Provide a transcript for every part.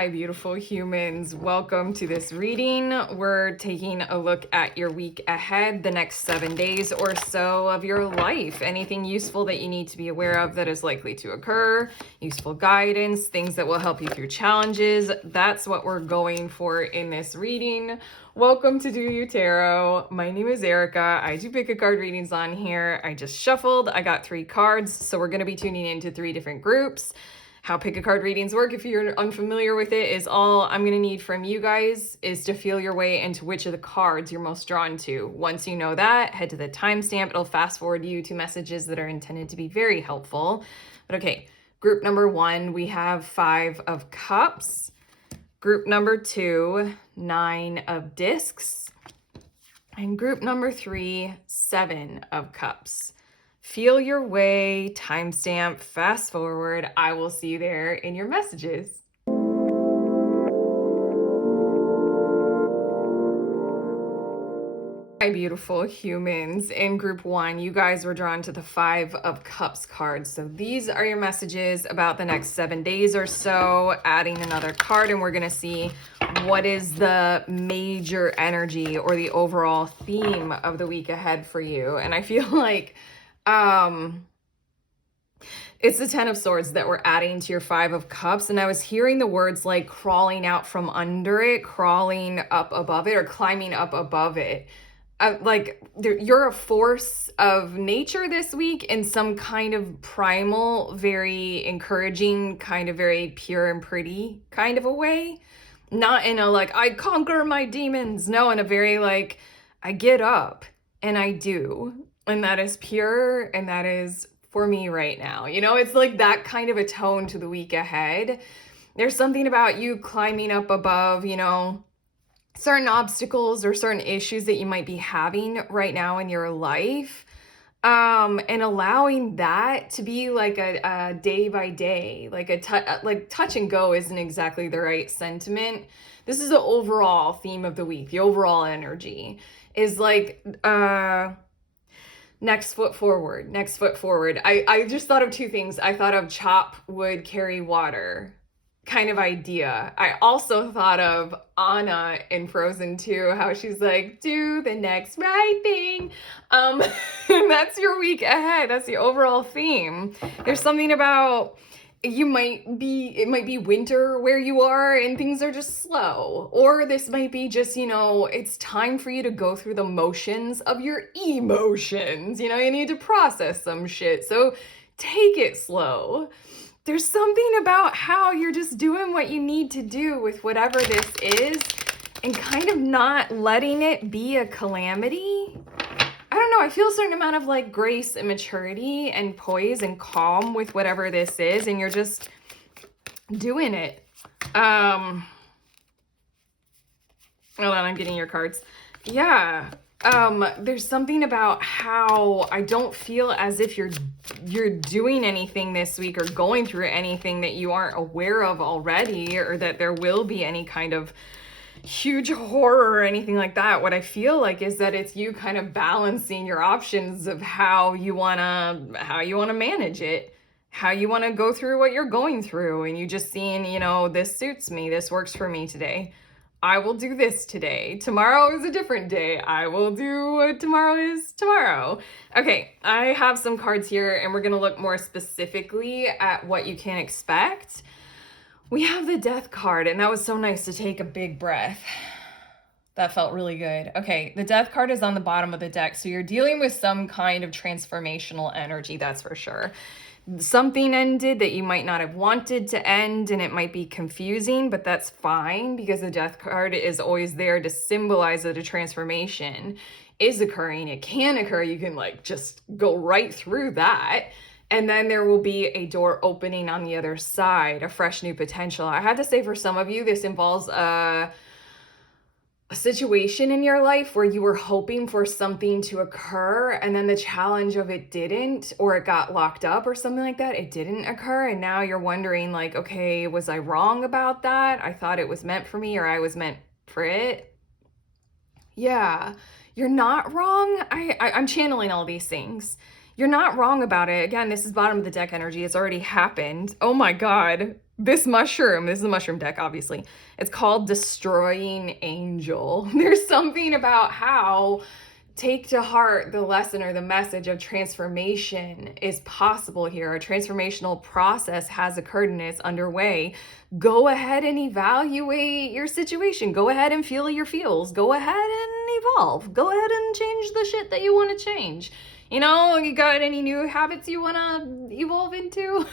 Hi, beautiful humans. Welcome to this reading. We're taking a look at your week ahead, the next 7 days or so of your life. Anything useful that you need to be aware of that is likely to occur, useful guidance, things that will help you through challenges. That's what we're going for in this reading. Welcome to Do You Tarot. My name is Erica. I do pick a card readings on here. I just shuffled. I got 3 cards, so we're going to be tuning into 3 different groups. How pick a card readings work, if you're unfamiliar with it, is all I'm going to need from you guys is to feel your way into which of the cards you're most drawn to. Once you know that, head to the timestamp. It'll fast forward you to messages that are intended to be very helpful. But okay, group number 1, we have 5 of Cups. Group number 2, 9 of Discs. And group number 3, 7 of Cups. Feel your way, timestamp, fast forward. I will see you there in your messages. Hi, beautiful humans. In group 1, you guys were drawn to the 5 of Cups card. So these are your messages about the next 7 days or so, adding another card, and we're going to see what is the major energy or the overall theme of the week ahead for you. And I feel like it's the 10 of Swords that we're adding to your 5 of Cups, and I was hearing the words like crawling out from under it, crawling up above it, or climbing up above it. You're a force of nature this week in some kind of primal, very encouraging, kind of very pure and pretty kind of a way. Not in a like, I conquer my demons. No, in a very like, I get up and I do. And that is pure, and that is for me right now. You know, it's like that kind of a tone to the week ahead. There's something about you climbing up above, you know, certain obstacles or certain issues that you might be having right now in your life. And allowing that to be like a day by day, like touch and go isn't exactly the right sentiment. This is the overall theme of the week. The overall energy is like, next foot forward, next foot forward. I just thought of 2 things. I thought of chop wood, carry water kind of idea. I also thought of Anna in Frozen 2, how she's like, do the next right thing. And that's your week ahead. That's the overall theme. There's something about it might be winter where you are and things are just slow, or this might be just, you know, it's time for you to go through the motions of your emotions. You know, you need to process some shit, so take it slow. There's something about how you're just doing what you need to do with whatever this is and kind of not letting it be a calamity. I don't know, I feel a certain amount of like grace and maturity and poise and calm with whatever this is, and you're just doing it. Hold on, I'm getting your cards. Yeah. There's something about how I don't feel as if you're doing anything this week or going through anything that you aren't aware of already, or that there will be any kind of huge horror or anything like that. What I feel like is that it's you kind of balancing your options of how you want to manage it, how you want to go through what you're going through, and you just seeing, you know, this suits me, this works for me today. I will do this today. Tomorrow is a different day. I will do what tomorrow is tomorrow. Okay, I have some cards here, and we're going to look more specifically at what you can expect. We have the Death card, and that was so nice to take a big breath. That felt really good. Okay, the Death card is on the bottom of the deck, so you're dealing with some kind of transformational energy, that's for sure. Something ended that you might not have wanted to end, and it might be confusing, but that's fine because the Death card is always there to symbolize that a transformation is occurring. It can occur. You can like just go right through that. And then there will be a door opening on the other side, a fresh new potential. I have to say, for some of you, this involves a situation in your life where you were hoping for something to occur, and then the challenge of it didn't, or it got locked up or something like that. It didn't occur, and now you're wondering like, okay, was I wrong about that? I thought it was meant for me, or I was meant for it. Yeah, you're not wrong. I'm channeling all these things. you're not wrong about it. Again, this is bottom of the deck energy. It's already happened. Oh my God. This is a mushroom deck, obviously. It's called Destroying Angel. There's something about how take to heart the lesson or the message of transformation is possible here. A transformational process has occurred and it's underway. Go ahead and evaluate your situation. Go ahead and feel your feels. Go ahead and evolve. Go ahead and change the shit that you want to change. You know, you got any new habits you want to evolve into?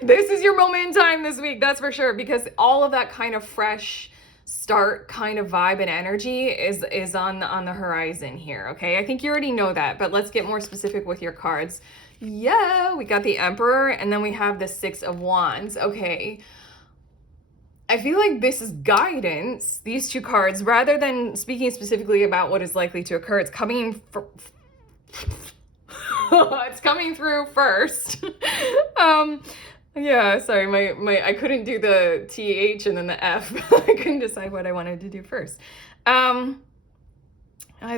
This is your moment in time this week, that's for sure, because all of that kind of fresh start kind of vibe and energy is on the horizon here, okay? I think you already know that, but let's get more specific with your cards. Yeah, we got the Emperor, and then we have the Six of Wands. Okay. I feel like this is guidance, these two cards, rather than speaking specifically about what is likely to occur. It's coming it's coming through first. Yeah, sorry, my I couldn't do the TH and then the F. I couldn't decide what I wanted to do first. I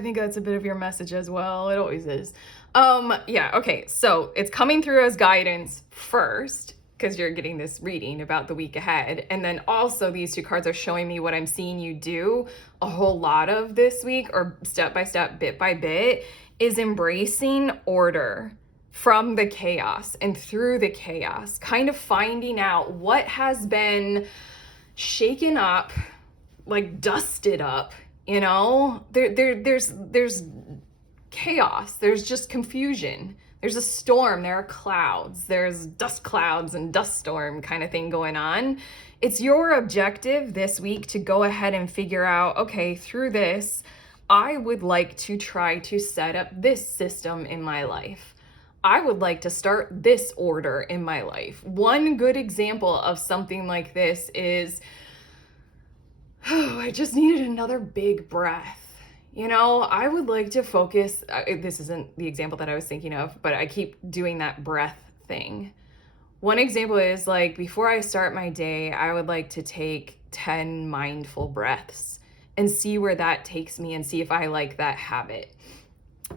think that's a bit of your message as well. It always is. Yeah, okay, so it's coming through as guidance first, because you're getting this reading about the week ahead. And then also these two cards are showing me what I'm seeing you do a whole lot of this week, or step by step, bit by bit, is embracing order from the chaos and through the chaos, kind of finding out what has been shaken up, like dusted up, you know? There's chaos, there's just confusion. There's a storm, there are clouds, there's dust clouds and dust storm kind of thing going on. It's your objective this week to go ahead and figure out, okay, through this, I would like to try to set up this system in my life. I would like to start this order in my life. One good example of something like this is, oh, I just needed another big breath. You know, I would like to focus, this isn't the example that I was thinking of, but I keep doing that breath thing. One example is like, before I start my day, I would like to take 10 mindful breaths and see where that takes me and see if I like that habit.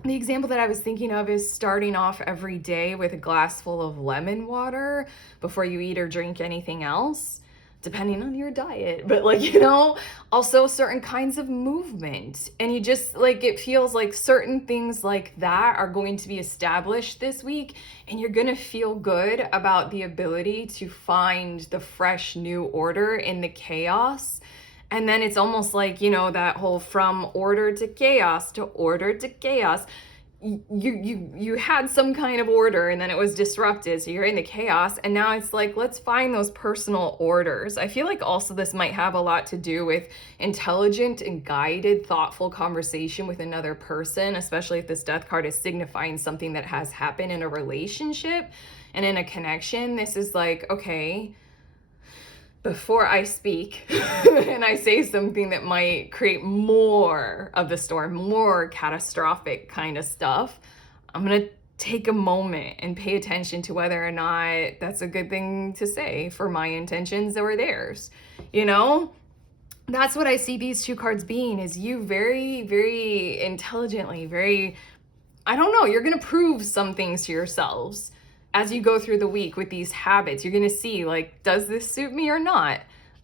The example that I was thinking of is starting off every day with a glass full of lemon water before you eat or drink anything else, depending on your diet, but like, you know, also certain kinds of movement. And you just like, it feels like certain things like that are going to be established this week, and you're going to feel good about the ability to find the fresh new order in the chaos. And then it's almost like, you know, that whole from order to chaos to order to chaos. You had some kind of order and then it was disrupted. So you're in the chaos, and now it's like, let's find those personal orders. I feel like also this might have a lot to do with intelligent and guided, thoughtful conversation with another person, especially if this Death card is signifying something that has happened in a relationship and in a connection. This is like, okay, before I speak and I say something that might create more of the storm, more catastrophic kind of stuff, I'm going to take a moment and pay attention to whether or not that's a good thing to say for my intentions or theirs. You know, that's what I see these two cards being, is you very, very intelligently, very, I don't know, you're going to prove some things to yourselves as you go through the week with these habits. You're going to see, like, does this suit me or not?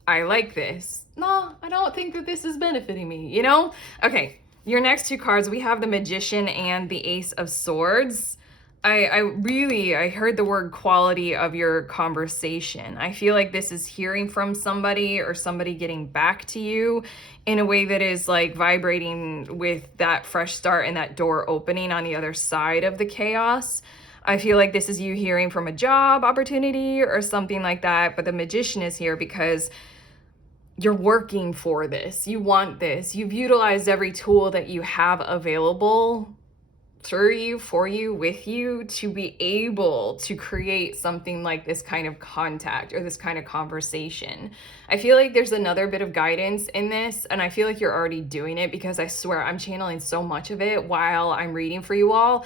I like this. No, I don't think that this is benefiting me, you know? Okay, your next two cards, we have the Magician and the Ace of Swords. I heard the word quality of your conversation. I feel like this is hearing from somebody or somebody getting back to you in a way that is like vibrating with that fresh start and that door opening on the other side of the chaos. I feel like this is you hearing from a job opportunity or something like that, but the Magician is here because you're working for this. You want this. You've utilized every tool that you have available through you, for you, with you, to be able to create something like this kind of contact or this kind of conversation. I feel like there's another bit of guidance in this, and I feel like you're already doing it, because I swear I'm channeling so much of it while I'm reading for you all.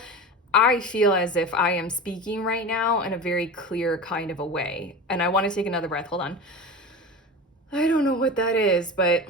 I feel as if I am speaking right now in a very clear kind of a way. And I want to take another breath. Hold on. I don't know what that is, but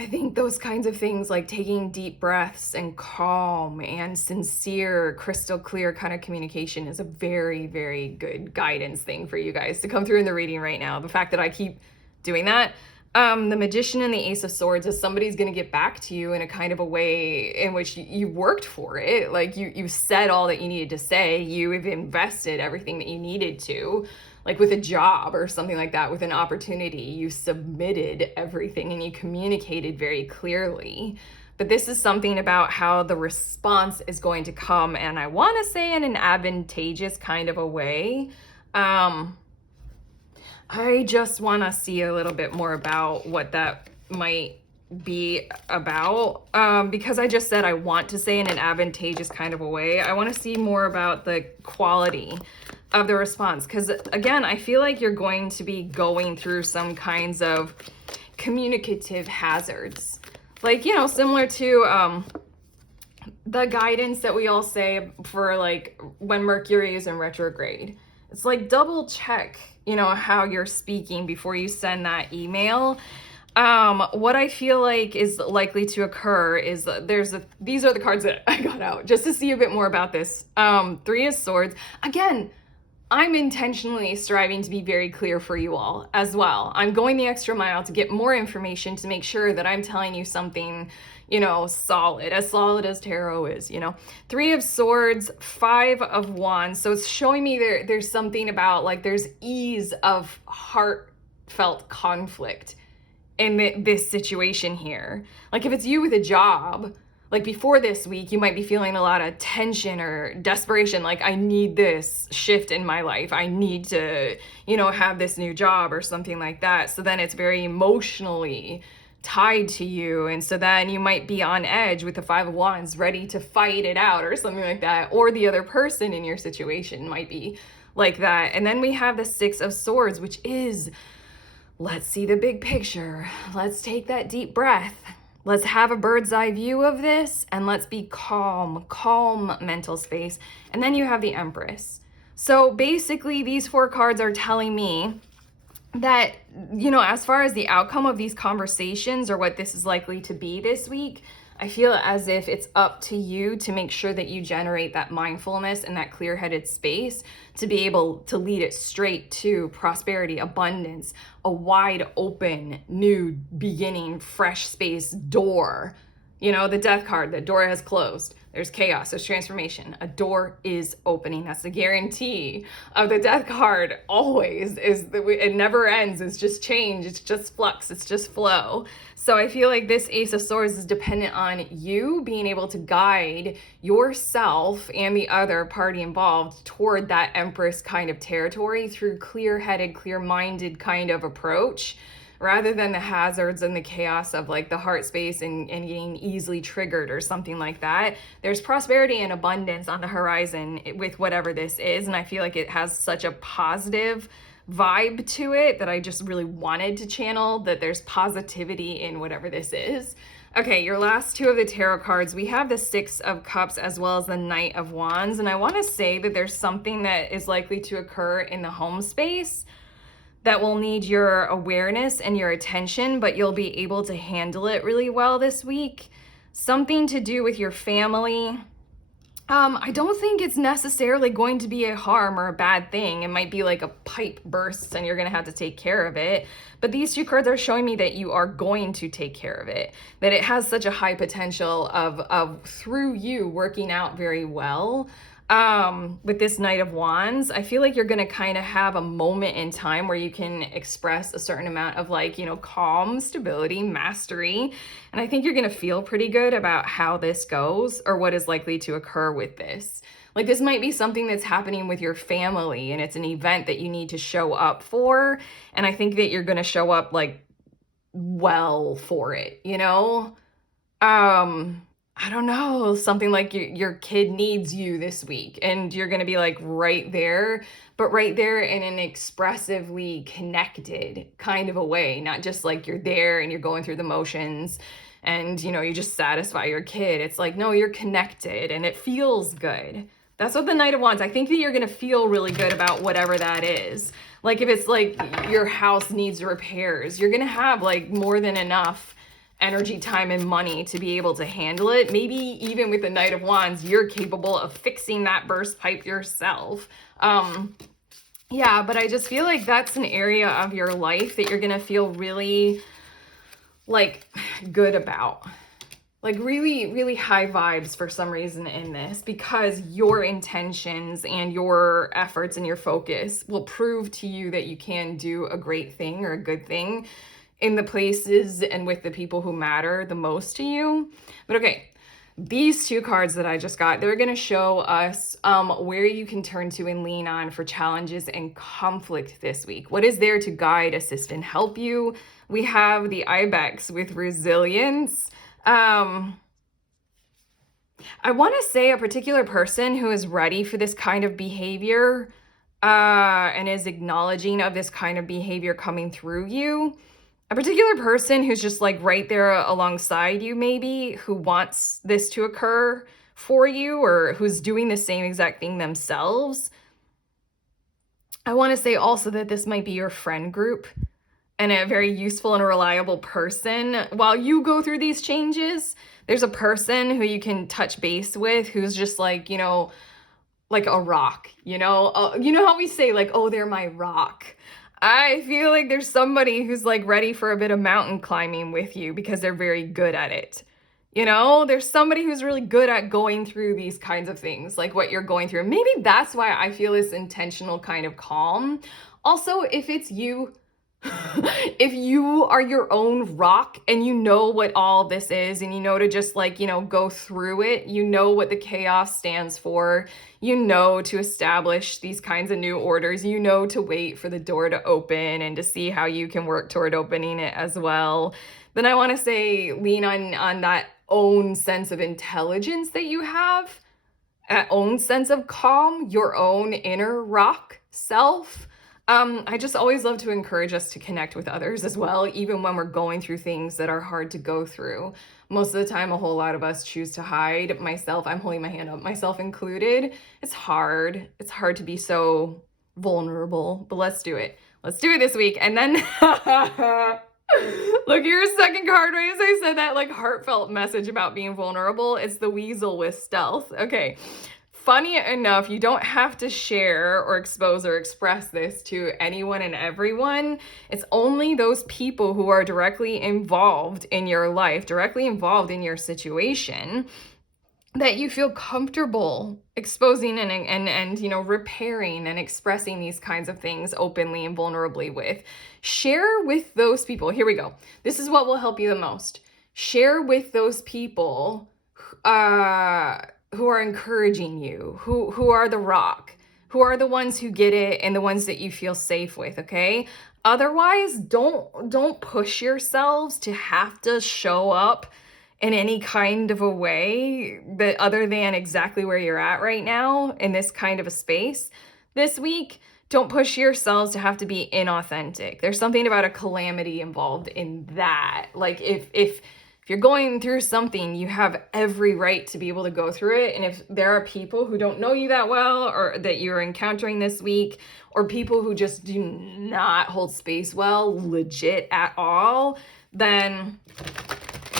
I think those kinds of things, like taking deep breaths and calm and sincere, crystal clear kind of communication, is a very, very good guidance thing for you guys to come through in the reading right now. The fact that I keep doing that. The Magician and the Ace of Swords is somebody's going to get back to you in a kind of a way in which you worked for it. Like you said all that you needed to say. You have invested everything that you needed to. Like with a job or something like that, with an opportunity, you submitted everything and you communicated very clearly. But this is something about how the response is going to come, and I want to say in an advantageous kind of a way. I just want to see a little bit more about what that might be about, because I just said I want to say in an advantageous kind of a way. I want to see more about the quality of the response, because again, I feel like you're going to be going through some kinds of communicative hazards, like, you know, similar to the guidance that we all say for like when Mercury is in retrograde. It's like double check, you know, how you're speaking before you send that email. What I feel like is likely to occur is these are the cards that I got out just to see a bit more about this. Three of Swords. Again, I'm intentionally striving to be very clear for you all as well. I'm going the extra mile to get more information to make sure that I'm telling you something, you know, solid as tarot is, you know. Three of Swords, Five of Wands. So it's showing me there's something about like there's ease of heartfelt conflict in this situation here. Like if it's you with a job, like before this week, you might be feeling a lot of tension or desperation. Like, I need this shift in my life. I need to, you know, have this new job or something like that. So then it's very emotionally tied to you. And so then you might be on edge with the Five of Wands, ready to fight it out or something like that. Or the other person in your situation might be like that. And then we have the Six of Swords, which is, let's see the big picture. Let's take that deep breath. Let's have a bird's eye view of this, and let's be calm mental space. And then you have the Empress. So basically these four cards are telling me that, you know, as far as the outcome of these conversations or what this is likely to be this week, I feel as if it's up to you to make sure that you generate that mindfulness and that clear-headed space to be able to lead it straight to prosperity, abundance, a wide open, new beginning, fresh space door. You know, the Death card, the door has closed. There's chaos, there's transformation. A door is opening. That's the guarantee of the Death card always, is that it never ends. It's just change, it's just flux, it's just flow. So I feel like this Ace of Swords is dependent on you being able to guide yourself and the other party involved toward that Empress kind of territory through clear-headed, clear-minded kind of approach, rather than the hazards and the chaos of like the heart space and getting easily triggered or something like that. There's prosperity and abundance on the horizon with whatever this is. And I feel like it has such a positive vibe to it that I just really wanted to channel that there's positivity in whatever this is. Okay, your last two of the tarot cards, we have the Six of Cups as well as the Knight of Wands. And I want to say that there's something that is likely to occur in the home space that will need your awareness and your attention, but you'll be able to handle it really well this week. Something to do with your family. I don't think it's necessarily going to be a harm or a bad thing. It might be like a pipe bursts and you're going to have to take care of it. But these two cards are showing me that you are going to take care of it, that it has such a high potential of through you working out very well. With this Knight of Wands, I feel like you're going to kind of have a moment in time where you can express a certain amount of like, you know, calm, stability, mastery. And I think you're going to feel pretty good about how this goes or what is likely to occur with this. Like this might be something that's happening with your family and it's an event that you need to show up for. And I think that you're going to show up like well for it, you know? I don't know, something like your kid needs you this week and you're going to be like right there, but right there in an expressively connected kind of a way, not just like you're there and you're going through the motions and, you know, you just satisfy your kid. It's like, no, you're connected and it feels good. That's what the Knight of Wands, I think that you're going to feel really good about whatever that is. Like if it's like your house needs repairs, you're going to have like more than enough energy, time, and money to be able to handle it. Maybe even with the Knight of Wands, you're capable of fixing that burst pipe yourself. Yeah, but I just feel like that's an area of your life that you're going to feel really like good about. Like really, really high vibes for some reason in this, because your intentions and your efforts and your focus will prove to you that you can do a great thing or a good thing in the places and with the people who matter the most to you. But okay, these two cards that I just got, they're going to show us where you can turn to and lean on for challenges and conflict this week. What is there to guide, assist, and help you? We have the Ibex with resilience. I want to say a particular person who is ready for this kind of behavior and is acknowledging of this kind of behavior coming through you. A particular person who's just like right there alongside you, maybe, who wants this to occur for you or who's doing the same exact thing themselves. I want to say also that this might be your friend group and a very useful and reliable person. While you go through these changes, there's a person who you can touch base with who's just like, you know, like a rock, you know how we say like, oh, they're my rock. I feel like there's somebody who's like ready for a bit of mountain climbing with you because they're very good at it. You know, there's somebody who's really good at going through these kinds of things, like what you're going through. Maybe that's why I feel this intentional kind of calm. Also, if it's you, if you are your own rock and you know what all this is and you know to just like, you know, go through it, you know what the chaos stands for, you know to establish these kinds of new orders, you know to wait for the door to open and to see how you can work toward opening it as well, then I want to say lean on that own sense of intelligence that you have, that own sense of calm, your own inner rock self. I just always love to encourage us to connect with others as well, even when we're going through things that are hard to go through. Most of the time, a whole lot of us choose to hide. Myself, I'm holding my hand up, myself included. It's hard. It's hard to be so vulnerable, but let's do it. Let's do it this week. And then look at your second card, right? As I said that like heartfelt message about being vulnerable. It's the Weasel with stealth. Okay. Funny enough, you don't have to share or expose or express this to anyone and everyone. It's only those people who are directly involved in your life, directly involved in your situation, that you feel comfortable exposing and you know, repairing and expressing these kinds of things openly and vulnerably with. Share with those people. Here we go. This is what will help you the most. Share with those people who are encouraging you, who are the rock, who are the ones who get it and the ones that you feel safe with, okay? Otherwise, don't push yourselves to have to show up in any kind of a way that other than exactly where you're at right now in this kind of a space this week. Don't push yourselves to have to be inauthentic. There's something about a calamity involved in that. Like if you're going through something, you have every right to be able to go through it. And if there are people who don't know you that well or that you're encountering this week, or people who just do not hold space well, legit at all, then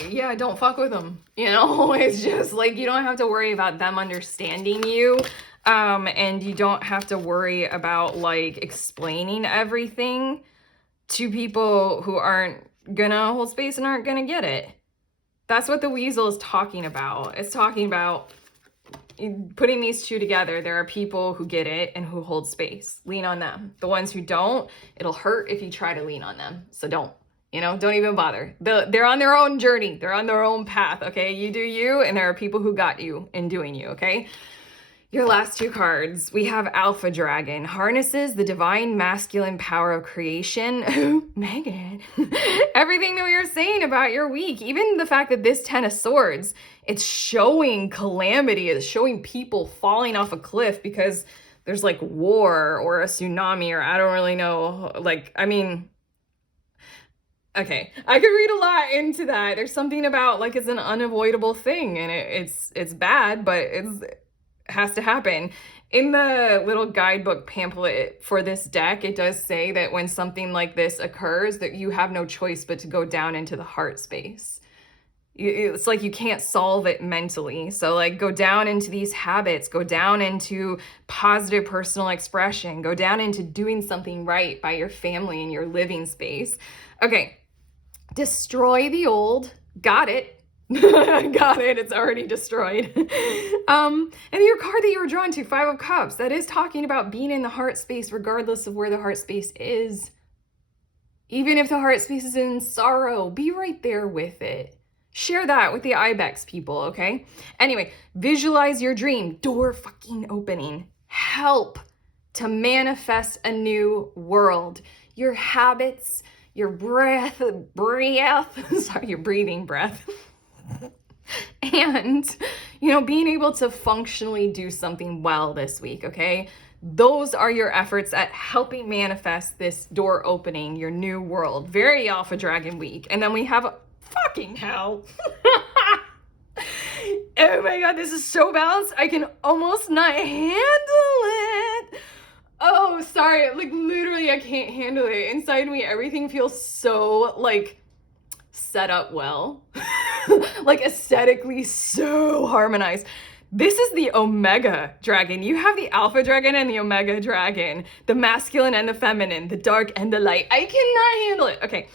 yeah, don't fuck with them. You know, it's just like, you don't have to worry about them understanding you. And you don't have to worry about like explaining everything to people who aren't gonna hold space and aren't gonna get it. That's what the Weasel is talking about. It's talking about putting these two together. There are people who get it and who hold space. Lean on them. The ones who don't, it'll hurt if you try to lean on them. So don't, you know, don't even bother. They're on their own journey. They're on their own path, okay? You do you, and there are people who got you in doing you, okay? Your last two cards, we have Alpha Dragon, harnesses the divine masculine power of creation. Megan, everything that we were saying about your week, even the fact that this 10 of Swords, it's showing calamity, it's showing people falling off a cliff because there's like war or a tsunami or I don't really know. Like, I mean, okay, I could read a lot into that. There's something about like it's an unavoidable thing and it's bad, but it has to happen. In the little guidebook pamphlet for this deck, it does say that when something like this occurs, that you have no choice but to go down into the heart space. It's like you can't solve it mentally. So like go down into these habits, go down into positive personal expression, go down into doing something right by your family and your living space. Okay, destroy the old. Got it. Got it. It's already destroyed. And your card that you were drawn to, Five of Cups, that is talking about being in the heart space regardless of where the heart space is. Even if the heart space is in sorrow, be right there with it. Share that with the Ibex people, okay? Anyway, visualize your dream. Door fucking opening. Help to manifest a new world. Your habits, your breath, sorry, your breathing breath. And, you know, being able to functionally do something well this week, okay? Those are your efforts at helping manifest this door opening, your new world. Very Alpha Dragon week. And then we have fucking hell. Oh my God, this is so balanced. I can almost not handle it. Oh, sorry. Like literally, I can't handle it. Inside me, everything feels so like set up well. Like aesthetically so harmonized. This is the Omega Dragon. You have the Alpha Dragon and the Omega Dragon, the masculine and the feminine, the dark and the light. I cannot handle it. Okay.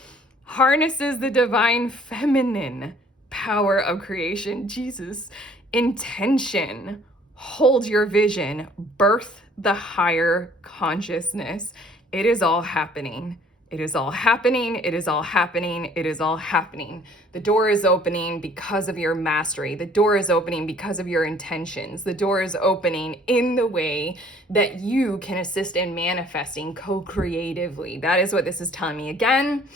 Harnesses the divine feminine power of creation. Jesus. Intention. Hold your vision. Birth the higher consciousness. It is all happening. It is all happening. It is all happening. It is all happening. The door is opening because of your mastery. The door is opening because of your intentions. The door is opening in the way that you can assist in manifesting co-creatively. That is what this is telling me. Again,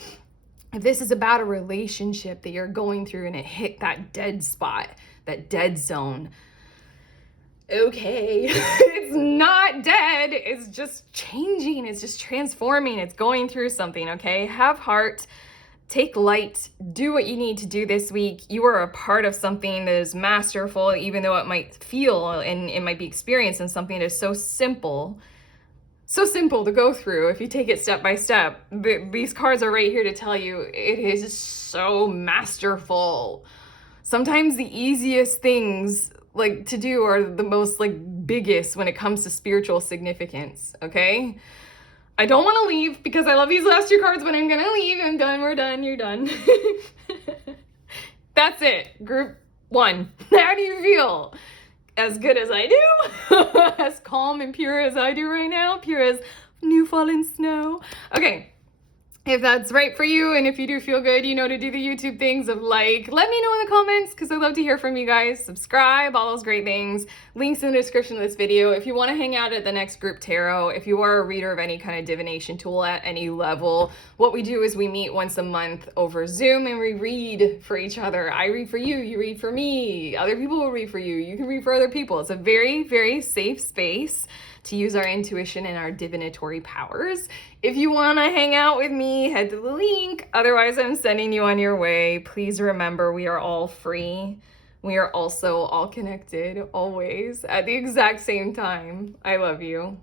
if this is about a relationship that you're going through and it hit that dead spot, that dead zone, okay, it's not dead, it's just changing, it's just transforming, it's going through something, okay? Have heart, take light, do what you need to do this week. You are a part of something that is masterful, even though it might feel and it might be experienced in something that is so simple to go through if you take it step by step. These cards are right here to tell you it is so masterful. Sometimes the easiest things like to do are the most like biggest when it comes to spiritual significance, okay? I don't want to leave because I love these last two cards, but I'm gonna leave. I'm done. We're done. You're done. That's it. Group 1. How do you feel? As good as I do? As calm and pure as I do right now? Pure as new fallen snow? Okay. If that's right for you, and if you do feel good, you know to do the YouTube things of like, let me know in the comments, because I love to hear from you guys. Subscribe, all those great things. Links in the description of this video. If you want to hang out at the next group tarot, if you are a reader of any kind of divination tool at any level, what we do is we meet once a month over Zoom and we read for each other. I read for you, you read for me. Other people will read for you. You can read for other people. It's a very, very safe space to use our intuition and our divinatory powers. If you want to hang out with me, head to the link. Otherwise, I'm sending you on your way. Please remember, we are all free. We are also all connected, always, at the exact same time. I love you.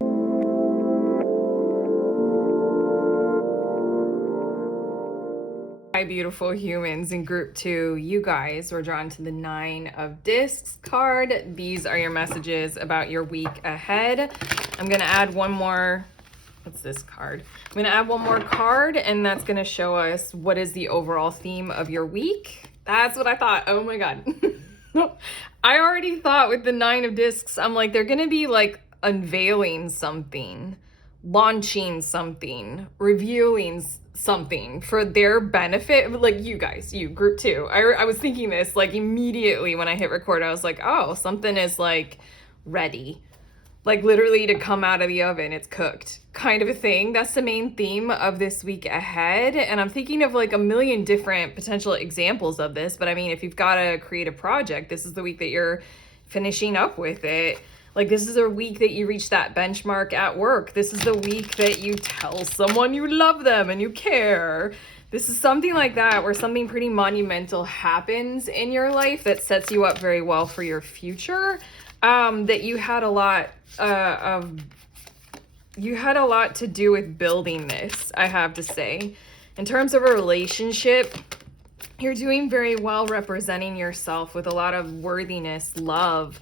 Hi, beautiful humans. In group 2, you guys were drawn to the 9 of Discs card. These are your messages about your week ahead. I'm going to add one more. What's this card? I'm going to add one more card, and that's going to show us what is the overall theme of your week. That's what I thought. Oh my God. I already thought with the 9 of Discs, I'm like, they're going to be like unveiling something, launching something, revealing something for their benefit. Like you guys, you group 2. I was thinking this like immediately when I hit record. I was like, oh, something is like ready, like literally to come out of the oven. It's cooked kind of a thing. That's the main theme of this week ahead. And I'm thinking of like a million different potential examples of this. But I mean, if you've got a creative project, this is the week that you're finishing up with it. Like this is a week that you reach that benchmark at work. This is the week that you tell someone you love them and you care. This is something like that, where something pretty monumental happens in your life that sets you up very well for your future. That you had a lot to do with building this, I have to say. In terms of a relationship, You're doing very well representing yourself with a lot of worthiness, love,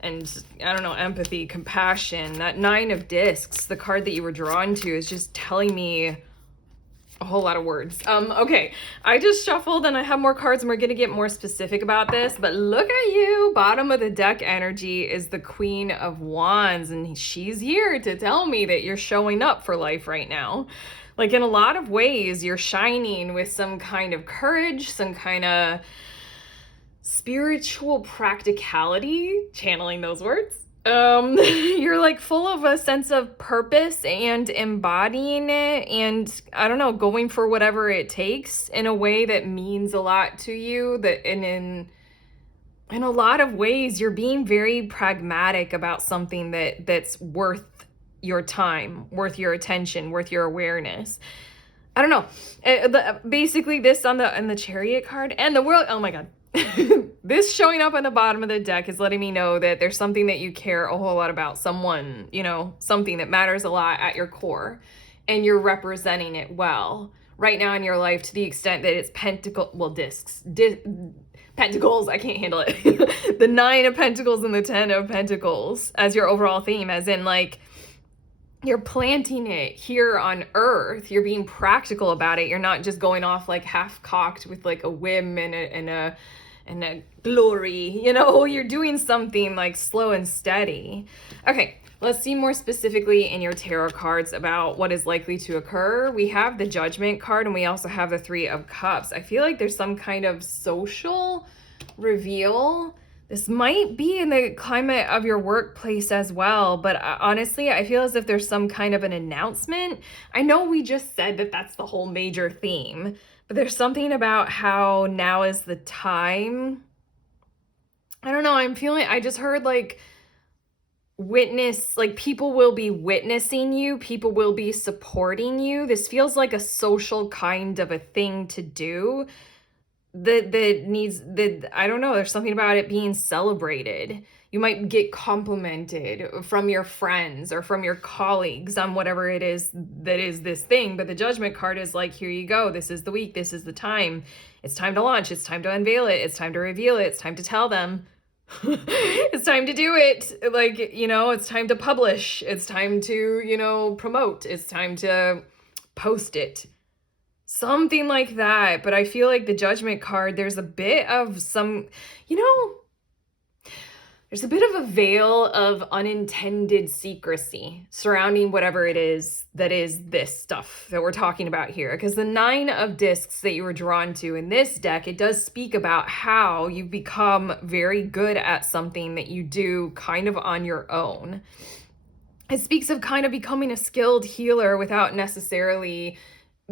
and I don't know, empathy, compassion. That 9 of Discs, the card that you were drawn to, is just telling me a whole lot of words. Okay, I just shuffled and I have more cards and we're gonna get more specific about this, but look at you. Bottom of the deck energy is the Queen of Wands, and she's here to tell me that you're showing up for life right now. Like, in a lot of ways, you're shining with some kind of courage, some kind of spiritual practicality, channeling those words. You're like full of a sense of purpose and embodying it, and I don't know, going for whatever it takes in a way that means a lot to you. That, and in a lot of ways, you're being very pragmatic about something that's worth your time, worth your attention, worth your awareness. I don't know. Basically, this on the Chariot card and the World. Oh my God. This showing up on the bottom of the deck is letting me know that there's something that you care a whole lot about, someone, you know, something that matters a lot at your core, and you're representing it well right now in your life, to the extent that it's Pentacles, I can't handle it. The 9 of Pentacles and the 10 of Pentacles as your overall theme, as in, like, you're planting it here on earth. You're being practical about it. You're not just going off like half-cocked with like a whim and a glory, you know. You're doing something like slow and steady. Okay, let's see more specifically in your tarot cards about what is likely to occur. We have the Judgment card and we also have the 3 of Cups. I feel like there's some kind of social reveal. This might be in the climate of your workplace as well, but honestly, I feel as if there's some kind of an announcement. I know we just said that that's the whole major theme, but there's something about how now is the time. I don't know, I just heard like witness, like people will be witnessing you, people will be supporting you. This feels like a social kind of a thing to do. That needs, that I don't know, there's something about it being celebrated. You might get complimented from your friends or from your colleagues on whatever it is that is this thing. But the Judgment card is like, here you go, this is the week, this is the time. It's time to launch, it's time to unveil it, it's time to reveal it, it's time to tell them. It's time to do it. Like, you know, it's time to publish, it's time to, you know, promote, it's time to post it. Something like that. But I feel like the Judgment card, there's a bit of some, you know, there's a bit of a veil of unintended secrecy surrounding whatever it is that is this stuff that we're talking about here. Because the 9 of Discs that you were drawn to in this deck, it does speak about how you become very good at something that you do kind of on your own. It speaks of kind of becoming a skilled healer without necessarily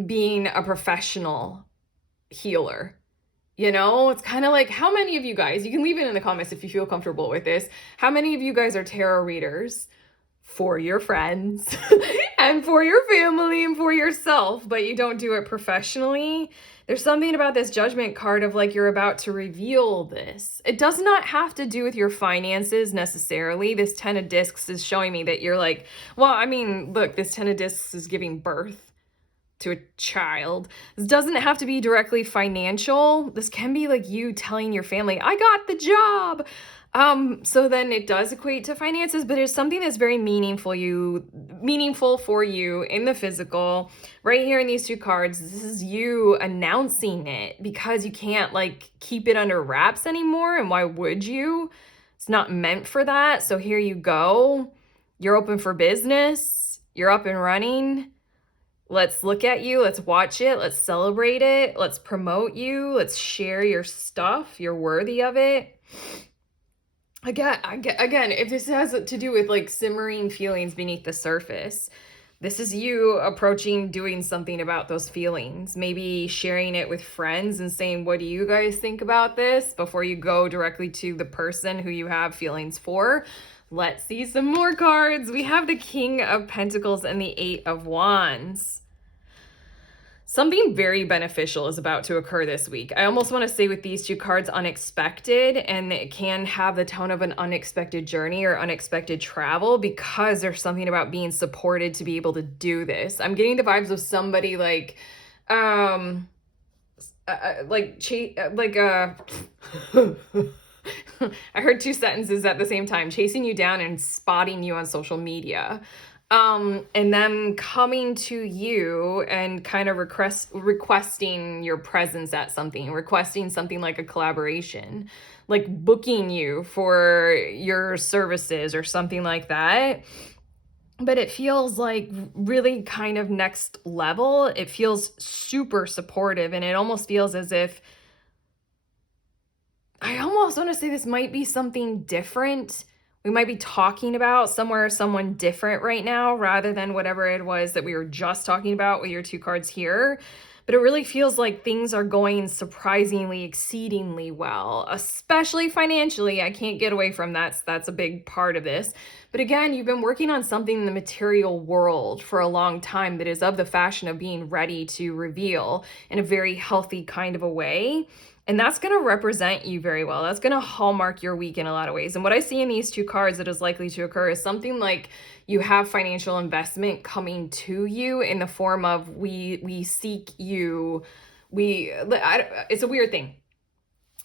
being a professional healer. You know, it's kind of like, how many of you guys, you can leave it in the comments if you feel comfortable with this, how many of you guys are tarot readers for your friends and for your family and for yourself, but you don't do it professionally? There's something about this Judgment card of like, you're about to reveal this. It does not have to do with your finances necessarily. This 10 of Discs is showing me that you're like, well, I mean, look, this 10 of Discs is giving birth to a child. This doesn't have to be directly financial. This can be like you telling your family, I got the job. So then it does equate to finances, but it's something that's very meaningful for you in the physical. Right here in these 2 cards, this is you announcing it because you can't like keep it under wraps anymore. And why would you? It's not meant for that. So here you go. You're open for business. You're up and running. Let's look at you, let's watch it, let's celebrate it, let's promote you, let's share your stuff, you're worthy of it. Again, if this has to do with like simmering feelings beneath the surface, this is you approaching doing something about those feelings. Maybe sharing it with friends and saying, what do you guys think about this? Before you go directly to the person who you have feelings for. Let's see some more cards. We have the King of Pentacles and the 8 of Wands. Something very beneficial is about to occur this week. I almost want to say with these 2 cards, unexpected, and it can have the tone of an unexpected journey or unexpected travel because there's something about being supported to be able to do this. I'm getting the vibes of somebody like, I heard two sentences at the same time, chasing you down and spotting you on social media. And them coming to you and kind of requesting your presence at something, requesting something like a collaboration, like booking you for your services or something like that. But it feels like really kind of next level. It feels super supportive, and it almost feels as if, I almost want to say this might be something different. We might be talking about someone different right now rather than whatever it was that we were just talking about with your two cards here. But it really feels like things are going surprisingly, exceedingly well, especially financially. I can't get away from that. That's a big part of this. But again, you've been working on something in the material world for a long time that is of the fashion of being ready to reveal in a very healthy kind of a way. And that's going to represent you very well. That's going to hallmark your week in a lot of ways. And what I see in these two cards that is likely to occur is something like you have financial investment coming to you in the form of we seek you. It's a weird thing.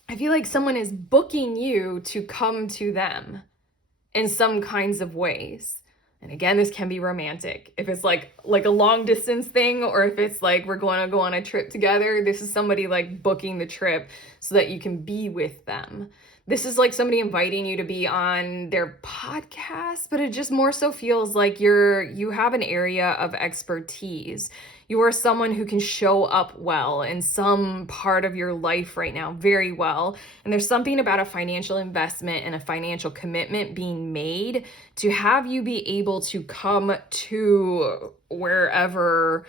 I feel like someone is booking you to come to them in some kinds of ways. And again, this can be romantic. If it's like a long distance thing, or if it's like we're going to go on a trip together, this is somebody like booking the trip so that you can be with them. This is like somebody inviting you to be on their podcast, but it just more so feels like you have an area of expertise. You are someone who can show up well in some part of your life right now, very well. And there's something about a financial investment and a financial commitment being made to have you be able to come to wherever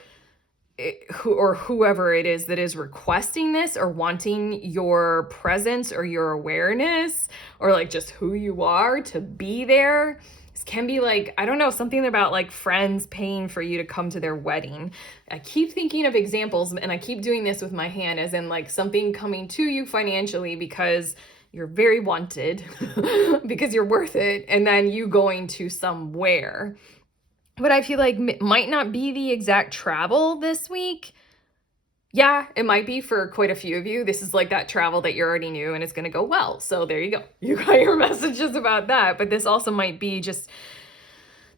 or whoever it is that is requesting this or wanting your presence or your awareness or like just who you are to be there. This can be like, I don't know, something about like friends paying for you to come to their wedding. I keep thinking of examples, and I keep doing this with my hand, as in like something coming to you financially because you're very wanted, because you're worth it, and then you going to somewhere. But I feel like might not be the exact travel this week. Yeah, it might be for quite a few of you. This is like that travel that you already knew and it's going to go well. So there you go. You got your messages about that. But this also might be just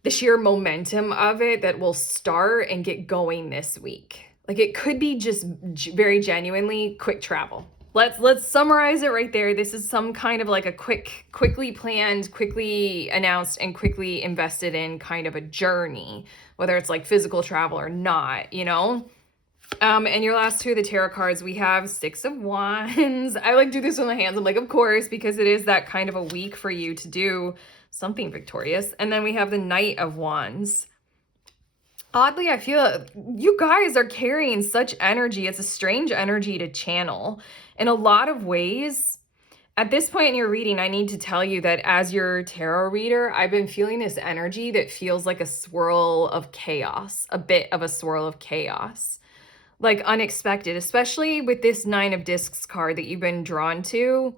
the sheer momentum of it that will start and get going this week. Like it could be just very genuinely quick travel. Let's summarize it right there. This is some kind of like a quickly planned, quickly announced, and quickly invested in kind of a journey, whether it's like physical travel or not, you know? And your last two of the tarot cards, we have Six of Wands. I like do this with my hands. I'm like, of course, because it is that kind of a week for you to do something victorious. And then we have the Knight of Wands. Oddly, I feel you guys are carrying such energy. It's a strange energy to channel. In a lot of ways, at this point in your reading, I need to tell you that as your tarot reader, I've been feeling this energy that feels like a swirl of chaos, a bit of a swirl of chaos. Like unexpected, especially with this Nine of Discs card that you've been drawn to.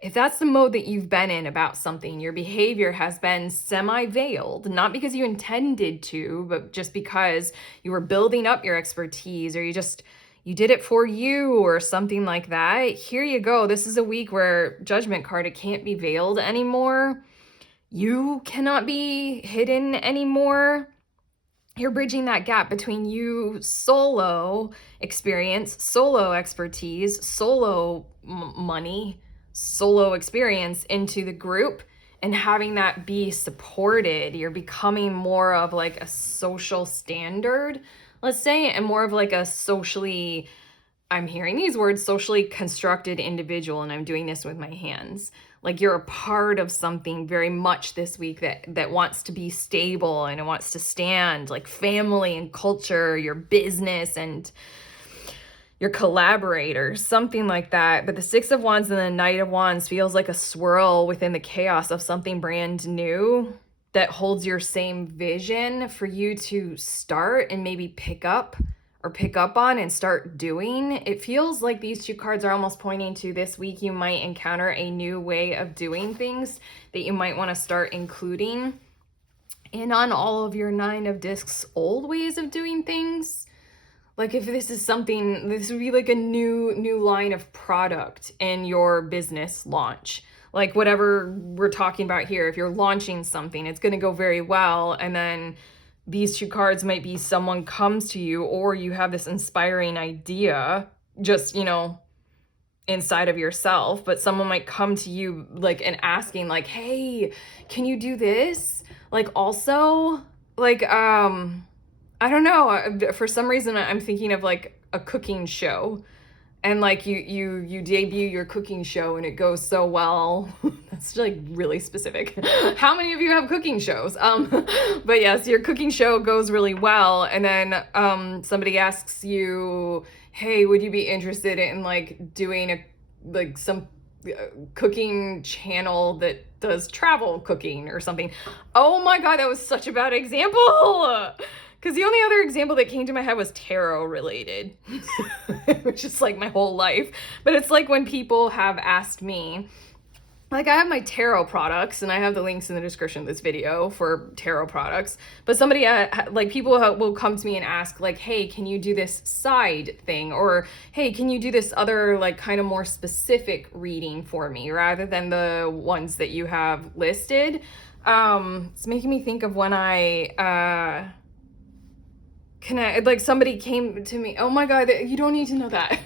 If that's the mode that you've been in about something, your behavior has been semi-veiled, not because you intended to, but just because you were building up your expertise, or you did it for you or something like that. Here you go. This is a week where Judgment card, it can't be veiled anymore. You cannot be hidden anymore. You're bridging that gap between you solo experience, solo expertise, solo money, solo experience into the group, and having that be supported. You're becoming more of like a social standard, let's say, and more of like a socially, I'm hearing these words, socially constructed individual, and I'm doing this with my hands. Like you're a part of something very much this week that wants to be stable and it wants to stand, like family and culture, your business and your collaborators, something like that. But the Six of Wands and the Knight of Wands feels like a swirl within the chaos of something brand new that holds your same vision for you to start and maybe pick up on and start doing. It feels like these two cards are almost pointing to this week you might encounter a new way of doing things that you might want to start including in on all of your Nine of Discs old ways of doing things. Like if this is something, this would be like a new line of product in your business launch. Like whatever we're talking about here, if you're launching something, it's going to go very well. And then these two cards might be someone comes to you, or you have this inspiring idea just, you know, inside of yourself, but someone might come to you like and asking like, hey, can you do this? Like also like, I don't know. For some reason, I'm thinking of like a cooking show, and like you debut your cooking show and it goes so well. That's like really specific. How many of you have cooking shows? But yes, your cooking show goes really well, and then somebody asks you, hey, would you be interested in like doing some cooking channel that does travel cooking or something? Oh my God, that was such a bad example. Because the only other example that came to my head was tarot related, which is like my whole life. But it's like when people have asked me, like I have my tarot products and I have the links in the description of this video for tarot products. But somebody, like people will come to me and ask like, hey, can you do this side thing? Or, hey, can you do this other like kind of more specific reading for me rather than the ones that you have listed? It's making me think of when like somebody came to me. Oh my God, you don't need to know that.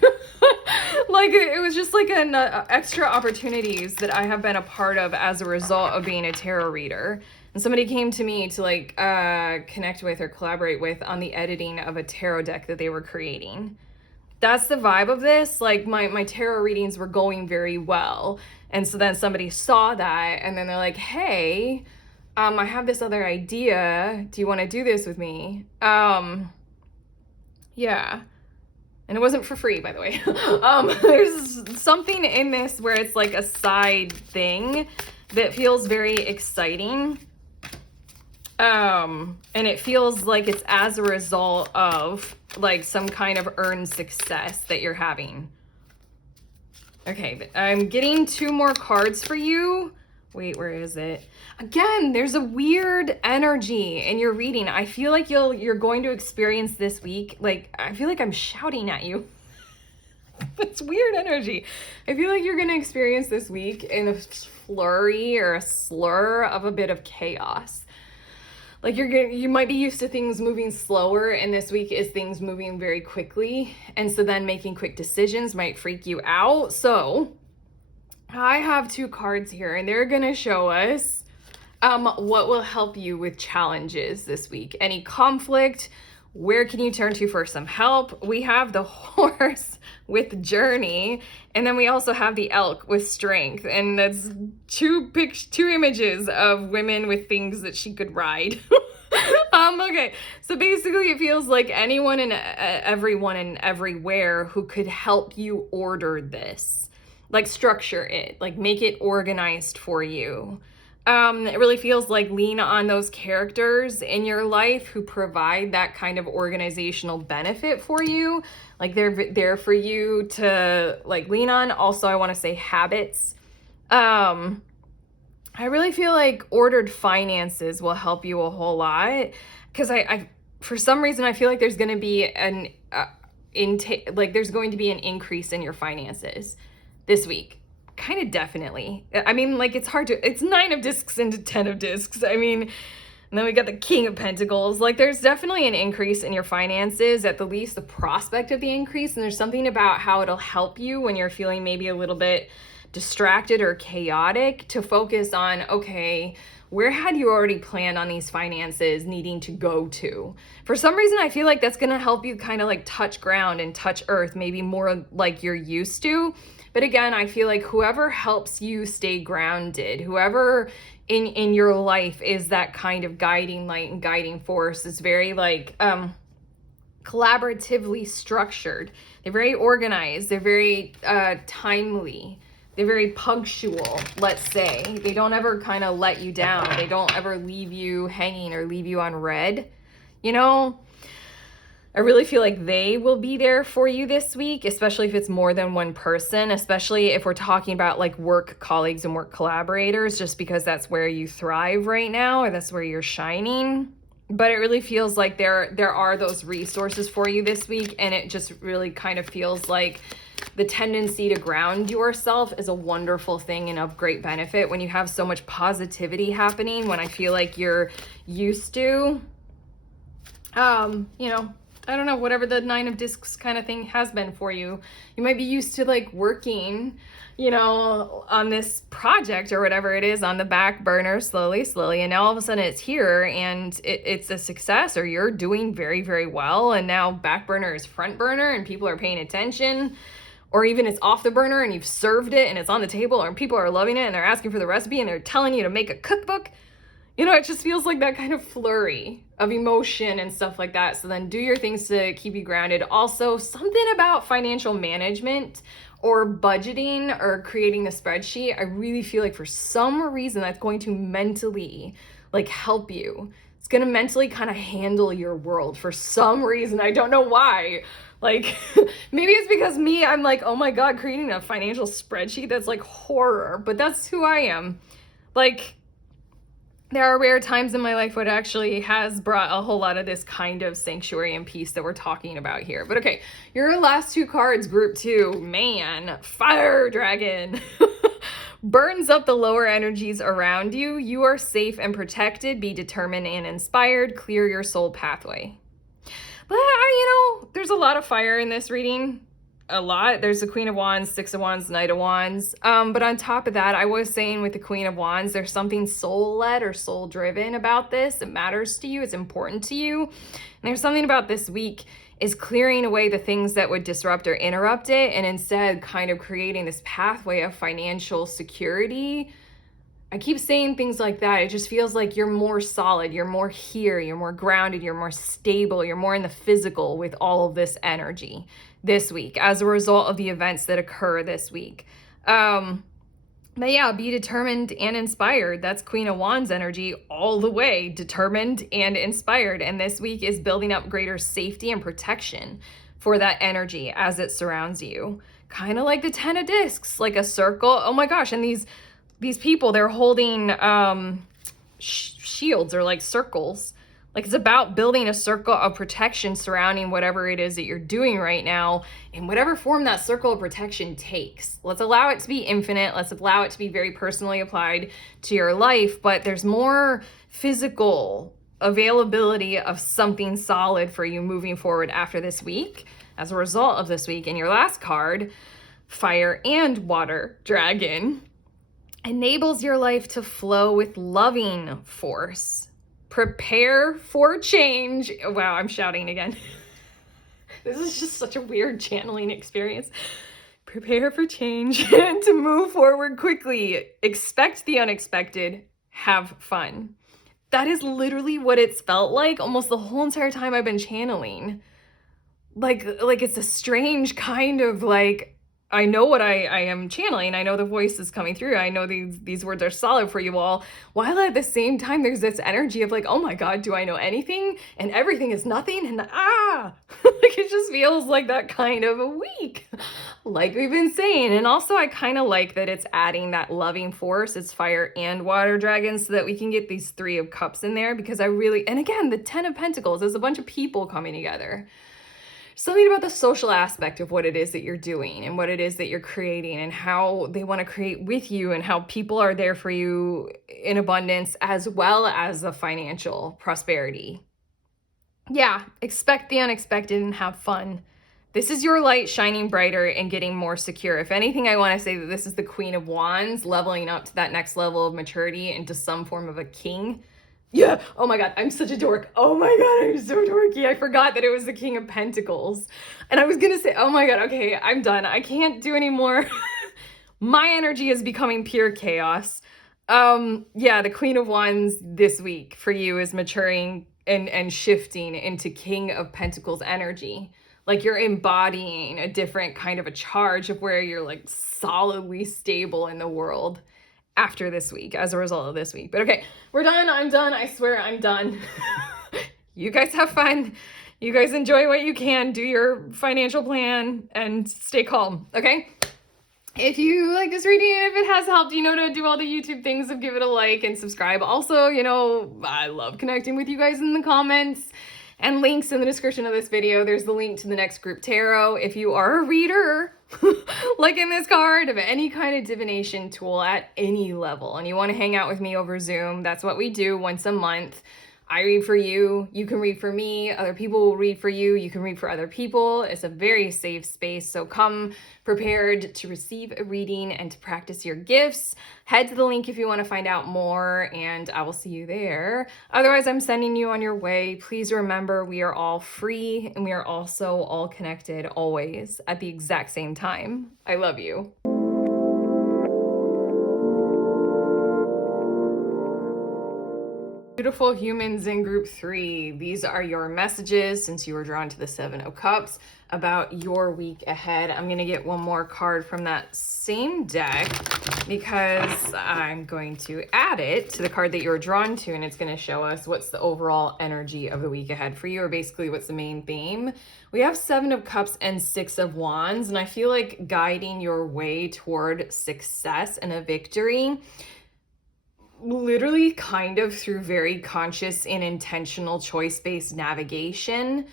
Like it was just like an extra opportunities that I have been a part of as a result of being a tarot reader. And somebody came to me to like connect with or collaborate with on the editing of a tarot deck that they were creating. That's the vibe of this. Like my tarot readings were going very well. And so then somebody saw that and then they're like, hey, I have this other idea. Do you want to do this with me? Yeah. And it wasn't for free, by the way. There's something in this where it's like a side thing that feels very exciting. And it feels like it's as a result of like some kind of earned success that you're having. Okay, I'm getting 2 more cards for you. Wait, where is it? Again, there's a weird energy in your reading. I feel like you're going to experience this week. Like, I feel like I'm shouting at you. It's weird energy. I feel like you're going to experience this week in a flurry or a slur of a bit of chaos. Like you might be used to things moving slower, and this week is things moving very quickly. And so then making quick decisions might freak you out. So I have 2 cards here, and they're going to show us what will help you with challenges this week. Any conflict, where can you turn to for some help? We have the horse with journey, and then we also have the elk with strength. And that's 2 images of women with things that she could ride. Okay, so basically it feels like anyone and everyone and everywhere who could help you order this. Like structure it, like make it organized for you. It really feels like lean on those characters in your life who provide that kind of organizational benefit for you. Like they're there for you to like lean on. Also, I want to say habits. I really feel like ordered finances will help you a whole lot, because I for some reason I feel like there's going to be an there's going to be an increase in your finances this week. Kind of definitely. I mean, like it's 9 of discs into 10 of discs. I mean, and then we got the King of Pentacles. Like there's definitely an increase in your finances, at the least the prospect of the increase. And there's something about how it'll help you when you're feeling maybe a little bit distracted or chaotic to focus on, okay, where had you already planned on these finances needing to go to? For some reason, I feel like that's going to help you kind of like touch ground and touch earth, maybe more like you're used to. But again, I feel like whoever helps you stay grounded, whoever in your life is that kind of guiding light and guiding force, is very like collaboratively structured. They're very organized. They're very timely. They're very punctual, let's say. They don't ever kind of let you down. They don't ever leave you hanging or leave you on red. You know, I really feel like they will be there for you this week, especially if it's more than one person, especially if we're talking about like work colleagues and work collaborators, just because that's where you thrive right now, or that's where you're shining. But it really feels like there are those resources for you this week, and it just really kind of feels like the tendency to ground yourself is a wonderful thing and of great benefit when you have so much positivity happening, when I feel like you're used to, you know, I don't know, whatever the 9 of discs kind of thing has been for you. You might be used to like working, you know, on this project or whatever it is on the back burner slowly, and now all of a sudden it's here and it's a success, or you're doing very, very well, and now back burner is front burner and people are paying attention, or even it's off the burner and you've served it and it's on the table and people are loving it and they're asking for the recipe and they're telling you to make a cookbook. You know, it just feels like that kind of flurry of emotion and stuff like that. So then do your things to keep you grounded. Also, something about financial management or budgeting or creating a spreadsheet, I really feel like for some reason that's going to mentally like help you. It's going to mentally kind of handle your world for some reason. I don't know why. Like, maybe it's because I'm like, oh my God, creating a financial spreadsheet, that's like horror, but that's who I am. Like, there are rare times in my life when it actually has brought a whole lot of this kind of sanctuary and peace that we're talking about here. But okay, your last 2 cards, group 2, man, fire dragon. Burns up the lower energies around you. You are safe and protected. Be determined and inspired. Clear your soul pathway. But, you know, there's a lot of fire in this reading. A lot. There's the Queen of Wands, 6 of Wands, Knight of Wands. But on top of that, I was saying with the Queen of Wands, there's something soul-led or soul-driven about this. It matters to you. It's important to you. And there's something about this week is clearing away the things that would disrupt or interrupt it, and instead kind of creating this pathway of financial security. I keep saying things like that. It just feels like you're more solid, you're more here, you're more grounded, you're more stable, you're more in the physical with all of this energy this week as a result of the events that occur this week. But yeah, be determined and inspired. That's Queen of Wands energy all the way, determined and inspired. And this week is building up greater safety and protection for that energy as it surrounds you. Kind of like the 10 of discs, like a circle. Oh my gosh, and these people, they're holding shields or like circles. Like, it's about building a circle of protection surrounding whatever it is that you're doing right now, in whatever form that circle of protection takes. Let's allow it to be infinite. Let's allow it to be very personally applied to your life, but there's more physical availability of something solid for you moving forward after this week as a result of this week. And your last card, Fire and Water Dragon, enables your life to flow with loving force. Prepare for change. Wow, I'm shouting again. This is just such a weird channeling experience. Prepare for change and to move forward quickly. Expect the unexpected. Have fun. That is literally what it's felt like almost the whole entire time I've been channeling. Like it's a strange kind of like, I know what I am channeling. I know the voice is coming through. I know these words are solid for you all. While at the same time, there's this energy of like, oh my God, do I know anything? And everything is nothing. And like it just feels like that kind of a week, like we've been saying. And also I kind of like that it's adding that loving force. It's Fire and Water Dragon, so that we can get these 3 of Cups in there, because and again, the 10 of Pentacles is a bunch of people coming together. Something about the social aspect of what it is that you're doing and what it is that you're creating and how they want to create with you and how people are there for you in abundance, as well as the financial prosperity. Yeah, expect the unexpected and have fun. This is your light shining brighter and getting more secure. If anything, I want to say that this is the Queen of Wands leveling up to that next level of maturity into some form of a king. Yeah. Oh my God. I'm such a dork. Oh my God. I'm so dorky. I forgot that it was the King of Pentacles. And I was going to say, oh my God. Okay. I'm done. I can't do anymore. My energy is becoming pure chaos. Yeah. The Queen of Wands this week for you is maturing and shifting into King of Pentacles energy. Like you're embodying a different kind of a charge of where you're like solidly stable in the world after this week, as a result of this week. But okay, we're done. I'm done. I swear I'm done. You guys have fun. You guys enjoy what you can. Do your financial plan and stay calm. Okay? If you like this reading and if it has helped, you know, to do all the YouTube things of give it a like and subscribe. Also, you know, I love connecting with you guys in the comments and links in the description of this video. There's the link to the next group tarot. If you are a reader, like in this card, of any kind of divination tool at any level, and you want to hang out with me over Zoom, that's what we do once a month. I read for you, you can read for me, other people will read for you, you can read for other people. It's a very safe space, so come prepared to receive a reading and to practice your gifts. Head to the link if you want to find out more, and I will see you there. Otherwise, I'm sending you on your way. Please remember, we are all free, and we are also all connected always at the exact same time. I love you. Beautiful humans in group 3, these are your messages since you were drawn to the 7 of Cups about your week ahead. I'm going to get one more card from that same deck because I'm going to add it to the card that you're drawn to, and it's going to show us what's the overall energy of the week ahead for you, or basically what's the main theme. We have 7 of Cups and 6 of Wands, and I feel like guiding your way toward success and a victory, literally kind of through very conscious and intentional choice-based navigation.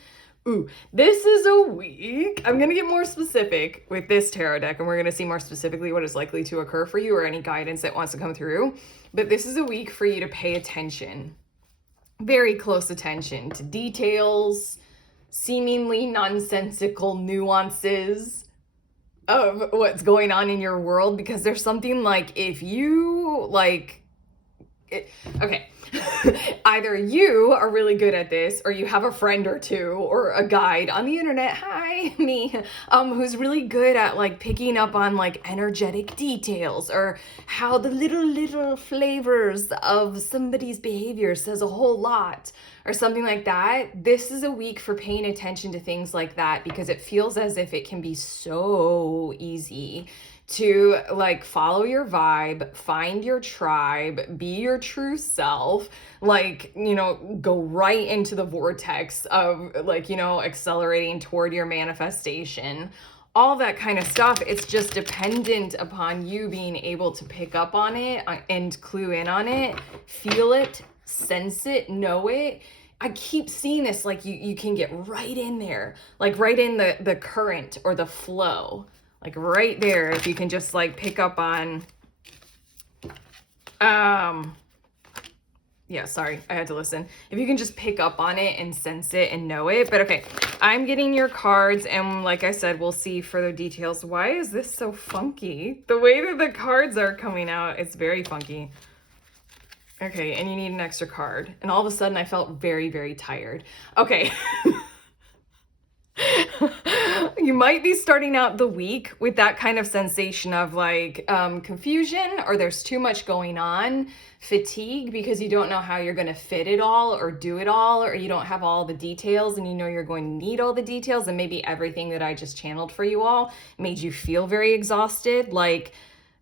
Ooh, this is a week. I'm going to get more specific with this tarot deck, and we're going to see more specifically what is likely to occur for you or any guidance that wants to come through. But this is a week for you to pay attention, very close attention to details, seemingly nonsensical nuances of what's going on in your world, because there's something like, if you like, okay, either you are really good at this, or you have a friend or two or a guide on the internet, hi, me, who's really good at like picking up on like energetic details, or how the little flavors of somebody's behavior says a whole lot, or something like that. This is a week for paying attention to things like that, because it feels as if it can be so easy to like follow your vibe, find your tribe, be your true self, like, you know, go right into the vortex of like, you know, accelerating toward your manifestation, all that kind of stuff. It's just dependent upon you being able to pick up on it and clue in on it, feel it, sense it, know it. I keep seeing this, like you can get right in there, like right in the current or the flow. Like right there, if you can just like pick up on, yeah, sorry, I had to listen. If you can just pick up on it and sense it and know it. But okay, I'm getting your cards, and like I said, we'll see further details. Why is this so funky? The way that the cards are coming out, it's very funky. Okay, and you need an extra card. And all of a sudden I felt very, very tired. Okay. You might be starting out the week with that kind of sensation of like confusion, or there's too much going on, fatigue, because you don't know how you're going to fit it all or do it all, or you don't have all the details, and you know you're going to need all the details, and maybe everything that I just channeled for you all made you feel very exhausted. Like,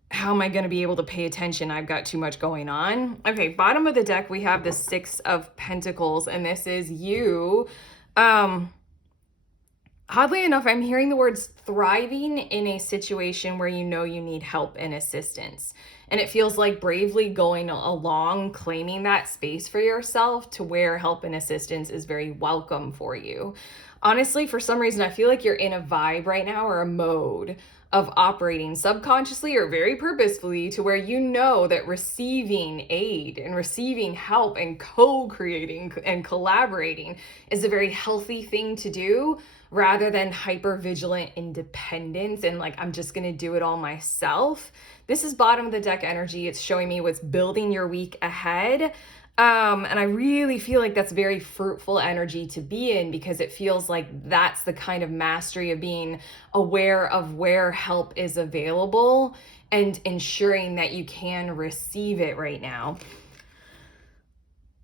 how am I going to be able to pay attention? I've got too much going on. Okay, bottom of the deck, we have the 6 of Pentacles, and this is you. Oddly enough, I'm hearing the words thriving in a situation where you know you need help and assistance. And it feels like bravely going along, claiming that space for yourself to where help and assistance is very welcome for you. Honestly, for some reason, I feel like you're in a vibe right now, or a mode of operating subconsciously or very purposefully, to where you know that receiving aid and receiving help and co-creating and collaborating is a very healthy thing to do, rather than hyper vigilant independence and like, I'm just gonna do it all myself. This is bottom of the deck energy. It's showing me what's building your week ahead. And I really feel like that's very fruitful energy to be in, because it feels like that's the kind of mastery of being aware of where help is available and ensuring that you can receive it right now.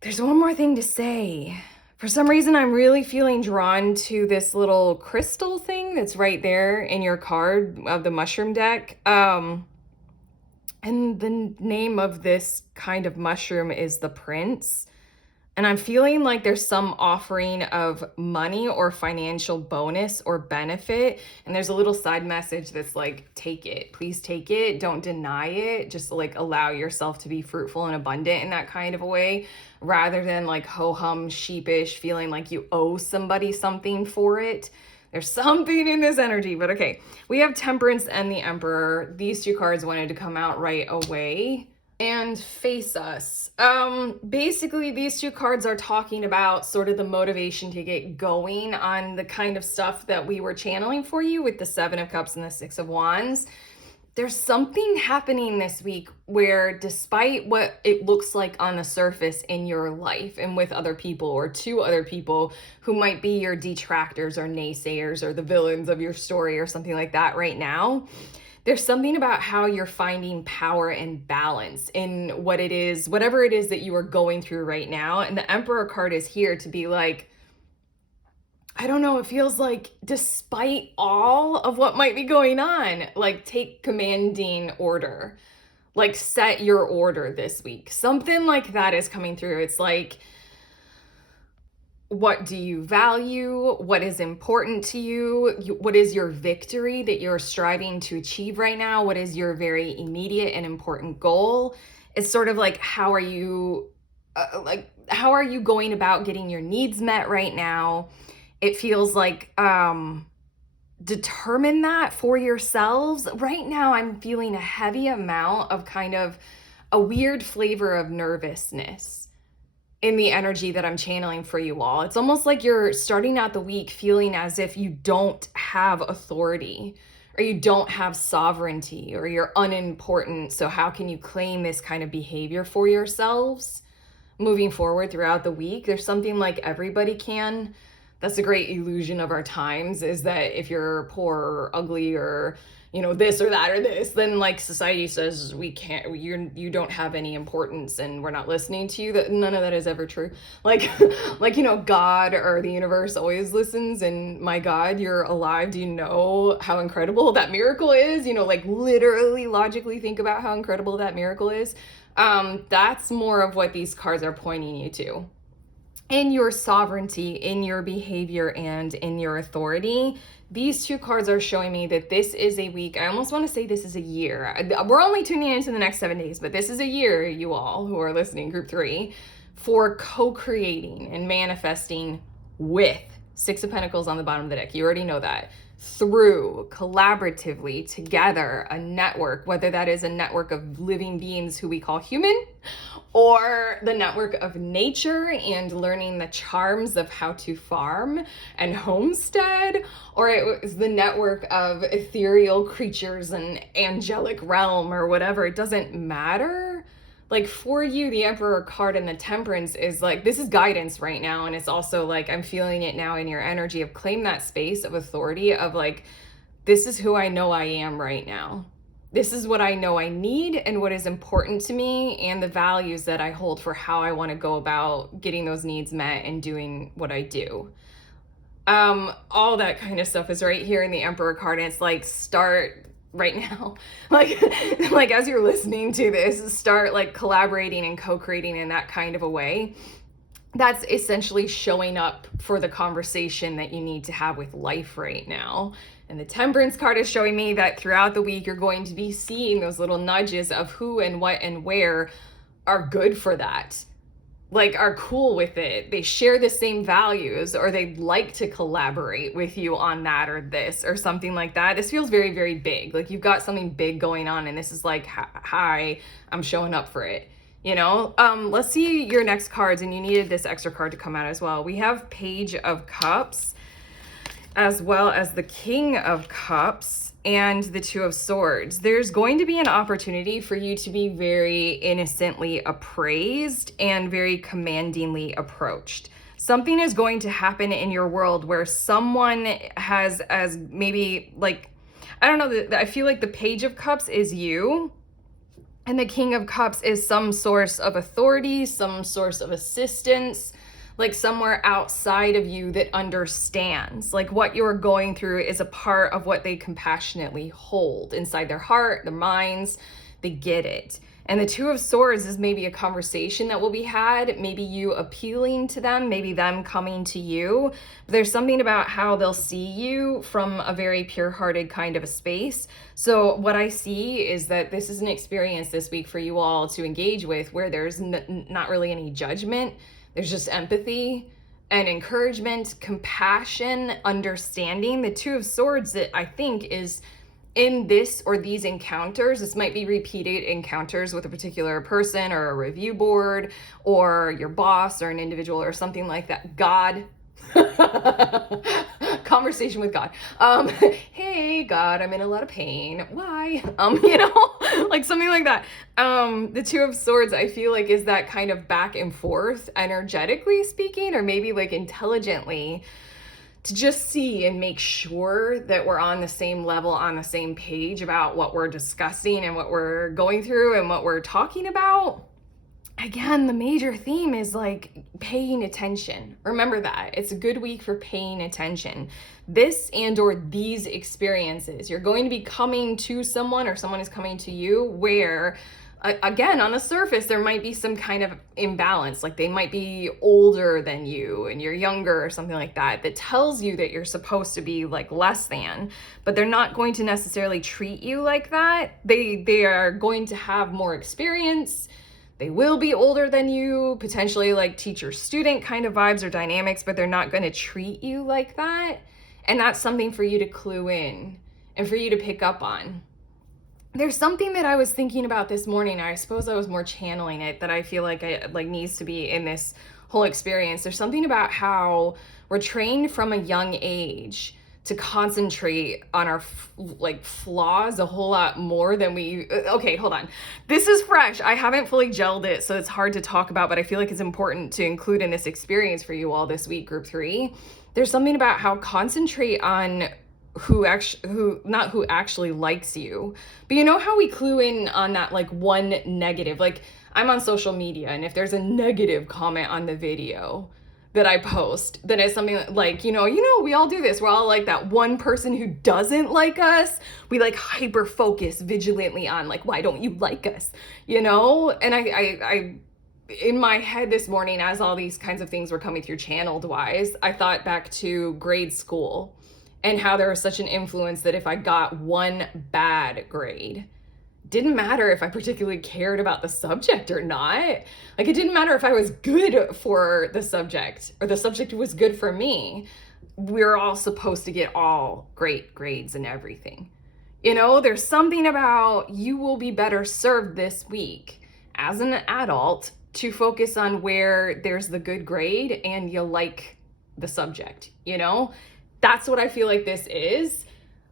There's one more thing to say. For some reason, I'm really feeling drawn to this little crystal thing that's right there in your card of the mushroom deck. And the name of this kind of mushroom is the Prince. And I'm feeling like there's some offering of money or financial bonus or benefit. And there's a little side message that's like, take it. Please take it. Don't deny it. Just like allow yourself to be fruitful and abundant in that kind of a way, rather than like ho-hum, sheepish, feeling like you owe somebody something for it. There's something in this energy, but okay. We have Temperance and the Emperor. These two cards wanted to come out right away and face us. Basically, these two cards are talking about sort of the motivation to get going on the kind of stuff that we were channeling for you with the Seven of Cups and the Six of Wands. There's something happening this week where, despite what it looks like on the surface in your life and with other people or to other people who might be your detractors or naysayers or the villains of your story or something like that right now, there's something about how you're finding power and balance in what it is, whatever it is that you are going through right now. And the Emperor card is here to be like, I don't know, it feels like despite all of what might be going on, like take commanding order, like set your order this week. Something like that is coming through. It's like, what do you value? What is important to you? What is your victory that you're striving to achieve right now? What is your very immediate and important goal? It's sort of like, how are you going about getting your needs met right now? It feels like determine that for yourselves. Right now, I'm feeling a heavy amount of kind of a weird flavor of nervousness in the energy that I'm channeling for you all. It's almost like you're starting out the week feeling as if you don't have authority or you don't have sovereignty or you're unimportant. So how can you claim this kind of behavior for yourselves moving forward throughout the week? There's something like everybody can. That's a great illusion of our times, is that if you're poor or ugly or, you know, this or that or this, then like society says we can't, you don't have any importance and we're not listening to you. That none of that is ever true. Like, you know, God or the universe always listens, and my God, you're alive. Do you know how incredible that miracle is? You know, like literally logically think about how incredible that miracle is. That's more of what these cards are pointing you to. In your sovereignty, in your behavior, and in your authority. These two cards are showing me that this is a week. I almost want to say this is a year. We're only tuning into the next 7 days, but this is a year, you all who are listening, group 3, for co-creating and manifesting with Six of Pentacles on the bottom of the deck. You already know that. Through collaboratively together, a network, whether that is a network of living beings who we call human, or the network of nature and learning the charms of how to farm and homestead, or it was the network of ethereal creatures and angelic realm or whatever. It doesn't matter. Like for you, the Emperor card and the Temperance is like, this is guidance right now. And it's also like, I'm feeling it now in your energy of claim that space of authority of like, this is who I know I am right now. This is what I know I need and what is important to me and the values that I hold for how I want to go about getting those needs met and doing what I do. All that kind of stuff is right here in the Emperor card. And it's like, start right now, like as you're listening to this, start like collaborating and co-creating in that kind of a way. That's essentially showing up for the conversation that you need to have with life right now. And the Temperance card is showing me that throughout the week, you're going to be seeing those little nudges of who and what and where are good for that. Like are cool with it. They share the same values, or they'd like to collaborate with you on that or this or something like that. This feels very, very big. Like you've got something big going on and this is like, hi, I'm showing up for it. You know, let's see your next cards, and you needed this extra card to come out as well. We have Page of Cups, as well as the King of Cups and the Two of Swords. There's going to be an opportunity for you to be very innocently appraised and very commandingly approached. Something is going to happen in your world where someone has, as maybe like, I don't know, I feel like the Page of Cups is you. And the King of Cups is some source of authority, some source of assistance, like somewhere outside of you that understands. Like what you're going through is a part of what they compassionately hold inside their heart, their minds. They get it. And the Two of Swords is maybe a conversation that will be had, maybe you appealing to them, maybe them coming to you. But there's something about how they'll see you from a very pure-hearted kind of a space. So what I see is that this is an experience this week for you all to engage with where there's not really any judgment. There's just empathy and encouragement, compassion, understanding. The Two of Swords, that I think is in this or these encounters, this might be repeated encounters with a particular person or a review board or your boss or an individual or something like that. God, conversation with God. Hey God, I'm in a lot of pain. Why? Like something like that. The Two of Swords, I feel like, is that kind of back and forth, energetically speaking, or maybe like intelligently, to just see and make sure that we're on the same level, on the same page about what we're discussing and what we're going through and what we're talking about. Again, the major theme is like paying attention. Remember that. It's a good week for paying attention. This and or these experiences, you're going to be coming to someone or someone is coming to you where, again, on the surface, there might be some kind of imbalance. Like they might be older than you and you're younger or something like that, that tells you that you're supposed to be like less than, but they're not going to necessarily treat you like that. They are going to have more experience. They will be older than you, potentially like teacher-student kind of vibes or dynamics, but they're not going to treat you like that. And that's something for you to clue in and for you to pick up on. There's something that I was thinking about this morning. I suppose I was more channeling it, that I feel like needs to be in this whole experience. There's something about how we're trained from a young age to concentrate on our flaws a whole lot more than we, okay, hold on. This is fresh. I haven't fully gelled it, so it's hard to talk about, but I feel like it's important to include in this experience for you all this week, group 3. There's something about how concentrate on who actually likes you. But you know how we clue in on that like one negative, like I'm on social media and if there's a negative comment on the video that I post, then it's something like, we all do this. We're all like that one person who doesn't like us. We like hyper focus vigilantly on like, why don't you like us? And I in my head this morning, as all these kinds of things were coming through channeled wise, I thought back to grade school and how there was such an influence that if I got one bad grade, didn't matter if I particularly cared about the subject or not. Like it didn't matter if I was good for the subject or the subject was good for me. We're all supposed to get all great grades and everything. There's something about you will be better served this week as an adult to focus on where there's the good grade and you like the subject, That's what I feel like this is.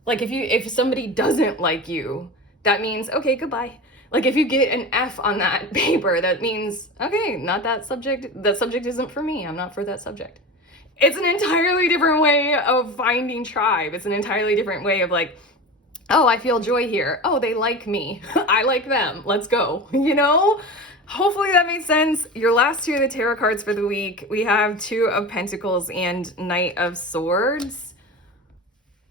Like if somebody doesn't like you, that means, okay, goodbye. Like if you get an F on that paper, that means, okay, not that subject. That subject isn't for me. I'm not for that subject. It's an entirely different way of finding tribe. It's an entirely different way of like, oh, I feel joy here. Oh, they like me. I like them. Let's go. Hopefully that made sense. Your last two of the tarot cards for the week, we have Two of Pentacles and Knight of Swords.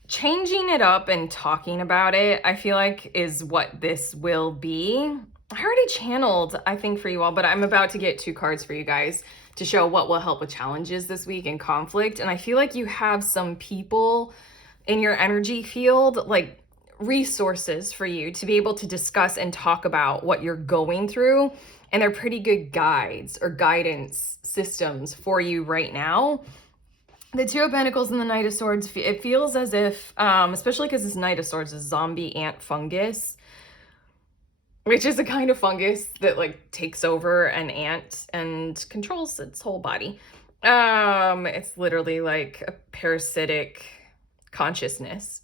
Changing it up and talking about it, I feel like, is what this will be. I already channeled, I think, for you all, but I'm about to get 2 cards for you guys to show what will help with challenges this week and conflict. And I feel like you have some people in your energy field, like resources for you to be able to discuss and talk about what you're going through. And they're pretty good guides or guidance systems for you right now. The Two of Pentacles and the Knight of Swords, it feels as if, especially because this Knight of Swords is zombie ant fungus, which is a kind of fungus that like takes over an ant and controls its whole body. It's literally like a parasitic consciousness.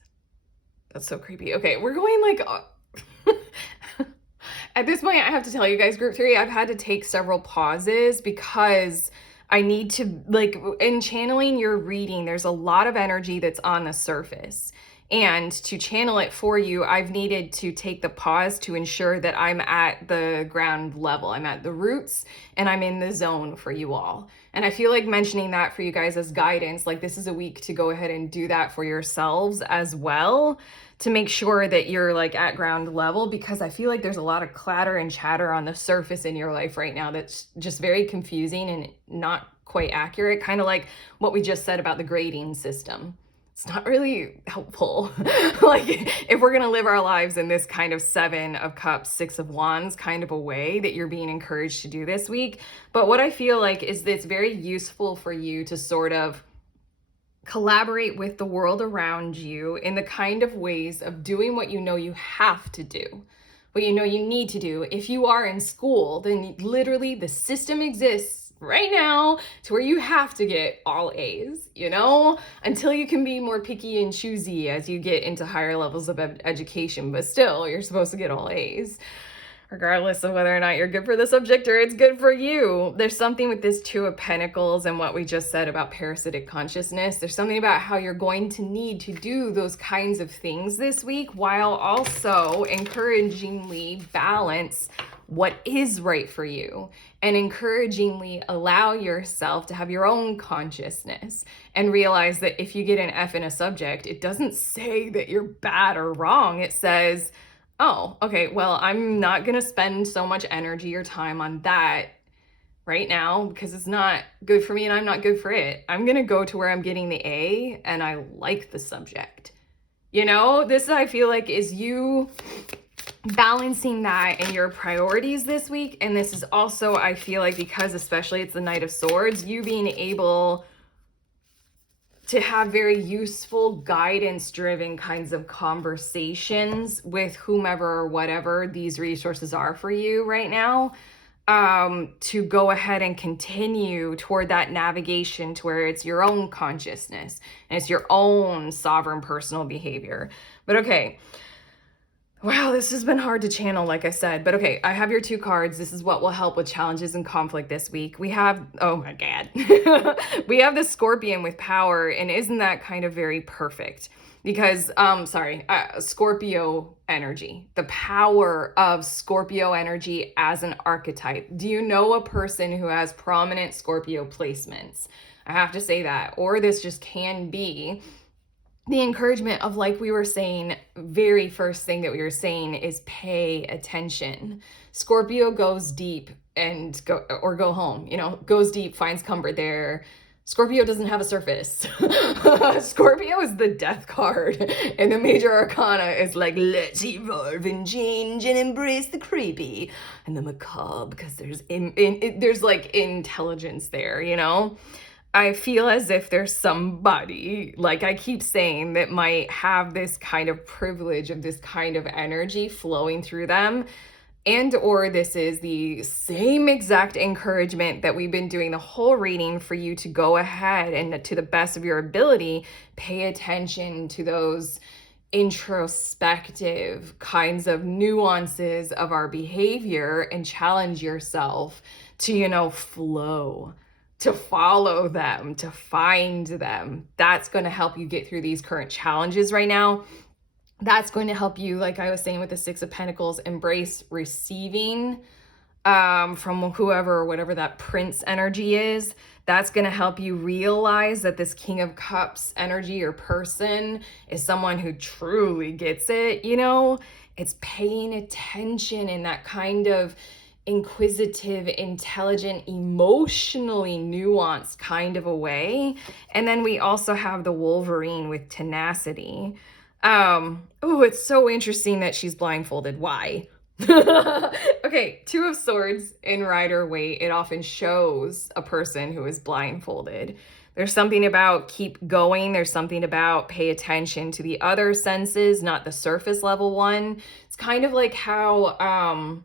That's so creepy. Okay, we're going like... At this point, I have to tell you guys, group 3, I've had to take several pauses because I need to, like, in channeling your reading, there's a lot of energy that's on the surface. And to channel it for you, I've needed to take the pause to ensure that I'm at the ground level. I'm at the roots and I'm in the zone for you all. And I feel like mentioning that for you guys as guidance, like this is a week to go ahead and do that for yourselves as well, to make sure that you're like at ground level, because I feel like there's a lot of clatter and chatter on the surface in your life right now that's just very confusing and not quite accurate, kind of like what we just said about the grading system. It's not really helpful. Like, if we're gonna live our lives in this kind of 7 of Cups, 6 of Wands kind of a way that you're being encouraged to do this week. But what I feel like is that it's very useful for you to sort of collaborate with the world around you in the kind of ways of doing what you know you have to do, what you know you need to do. If you are in school, then literally the system exists right now to where you have to get all A's, you know, until you can be more picky and choosy as you get into higher levels of education. But still, you're supposed to get all A's, regardless of whether or not you're good for the subject or it's good for you. There's something with this 2 of Pentacles and what we just said about parasitic consciousness. There's something about how you're going to need to do those kinds of things this week, while also encouragingly balance what is right for you and encouragingly allow yourself to have your own consciousness and realize that if you get an F in a subject, it doesn't say that you're bad or wrong. It says, oh, okay, well, I'm not going to spend so much energy or time on that right now because it's not good for me and I'm not good for it. I'm going to go to where I'm getting the A and I like the subject. You know, this I feel like is you balancing that in your priorities this week. And this is also, I feel like, because especially it's the Knight of Swords, you being able to have very useful guidance driven kinds of conversations with whomever or whatever these resources are for you right now, to go ahead and continue toward that navigation to where it's your own consciousness and it's your own sovereign personal behavior. But okay. Wow, this has been hard to channel, like I said. But okay, I have your 2 cards. This is what will help with challenges and conflict this week. We have, oh my God, we have the Scorpion with power. And isn't that kind of very perfect? Because, Scorpio energy, the power of Scorpio energy as an archetype. Do you know a person who has prominent Scorpio placements? I have to say that. Or this just can be the encouragement of, like we were saying, very first thing that we were saying is pay attention. Scorpio goes deep and go home, you know, goes deep, finds comfort there. Scorpio doesn't have a surface. Scorpio is the death card. And the major arcana is like, let's evolve and change and embrace the creepy and the macabre, because there's like intelligence there, you know? I feel as if there's somebody, like I keep saying, that might have this kind of privilege of this kind of energy flowing through them. And or this is the same exact encouragement that we've been doing the whole reading for you to go ahead and, to the best of your ability, pay attention to those introspective kinds of nuances of our behavior and challenge yourself to, you know, flow, to follow them, to find them. That's going to help you get through these current challenges right now. That's going to help you, like I was saying with the 6 of Pentacles, embrace receiving from whoever or whatever that Prince energy is. That's going to help you realize that this King of Cups energy or person is someone who truly gets it, you know? It's paying attention in that kind of inquisitive, intelligent, emotionally nuanced kind of a way. And then we also have the Wolverine with tenacity. Oh, it's so interesting that she's blindfolded. Why? Okay, 2 of Swords in Rider-Waite, it often shows a person who is blindfolded. There's something about keep going. There's something about pay attention to the other senses, not the surface level one. It's kind of like how,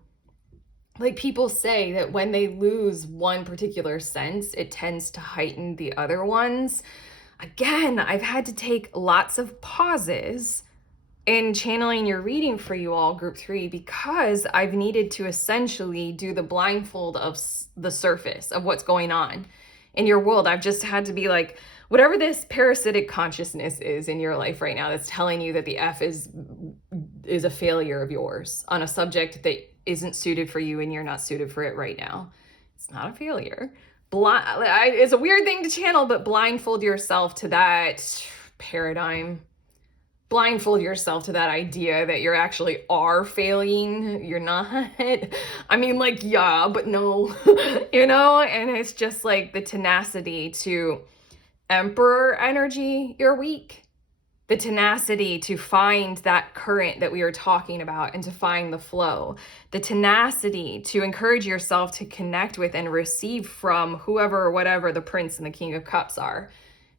like people say that when they lose one particular sense, it tends to heighten the other ones. Again, I've had to take lots of pauses in channeling your reading for you all, group 3, because I've needed to essentially do the blindfold of the surface of what's going on in your world. I've just had to be like, whatever this parasitic consciousness is in your life right now that's telling you that the F is a failure of yours on a subject that isn't suited for you and you're not suited for it right now. It's not a failure. It's a weird thing to channel, but blindfold yourself to that paradigm blindfold yourself to that idea that you actually are failing. You're not. I mean, like, yeah, but no, you know? And it's just like the tenacity to Emperor energy, you're weak. The tenacity to find that current that we were talking about and to find the flow. The tenacity to encourage yourself to connect with and receive from whoever or whatever the Prince and the King of Cups are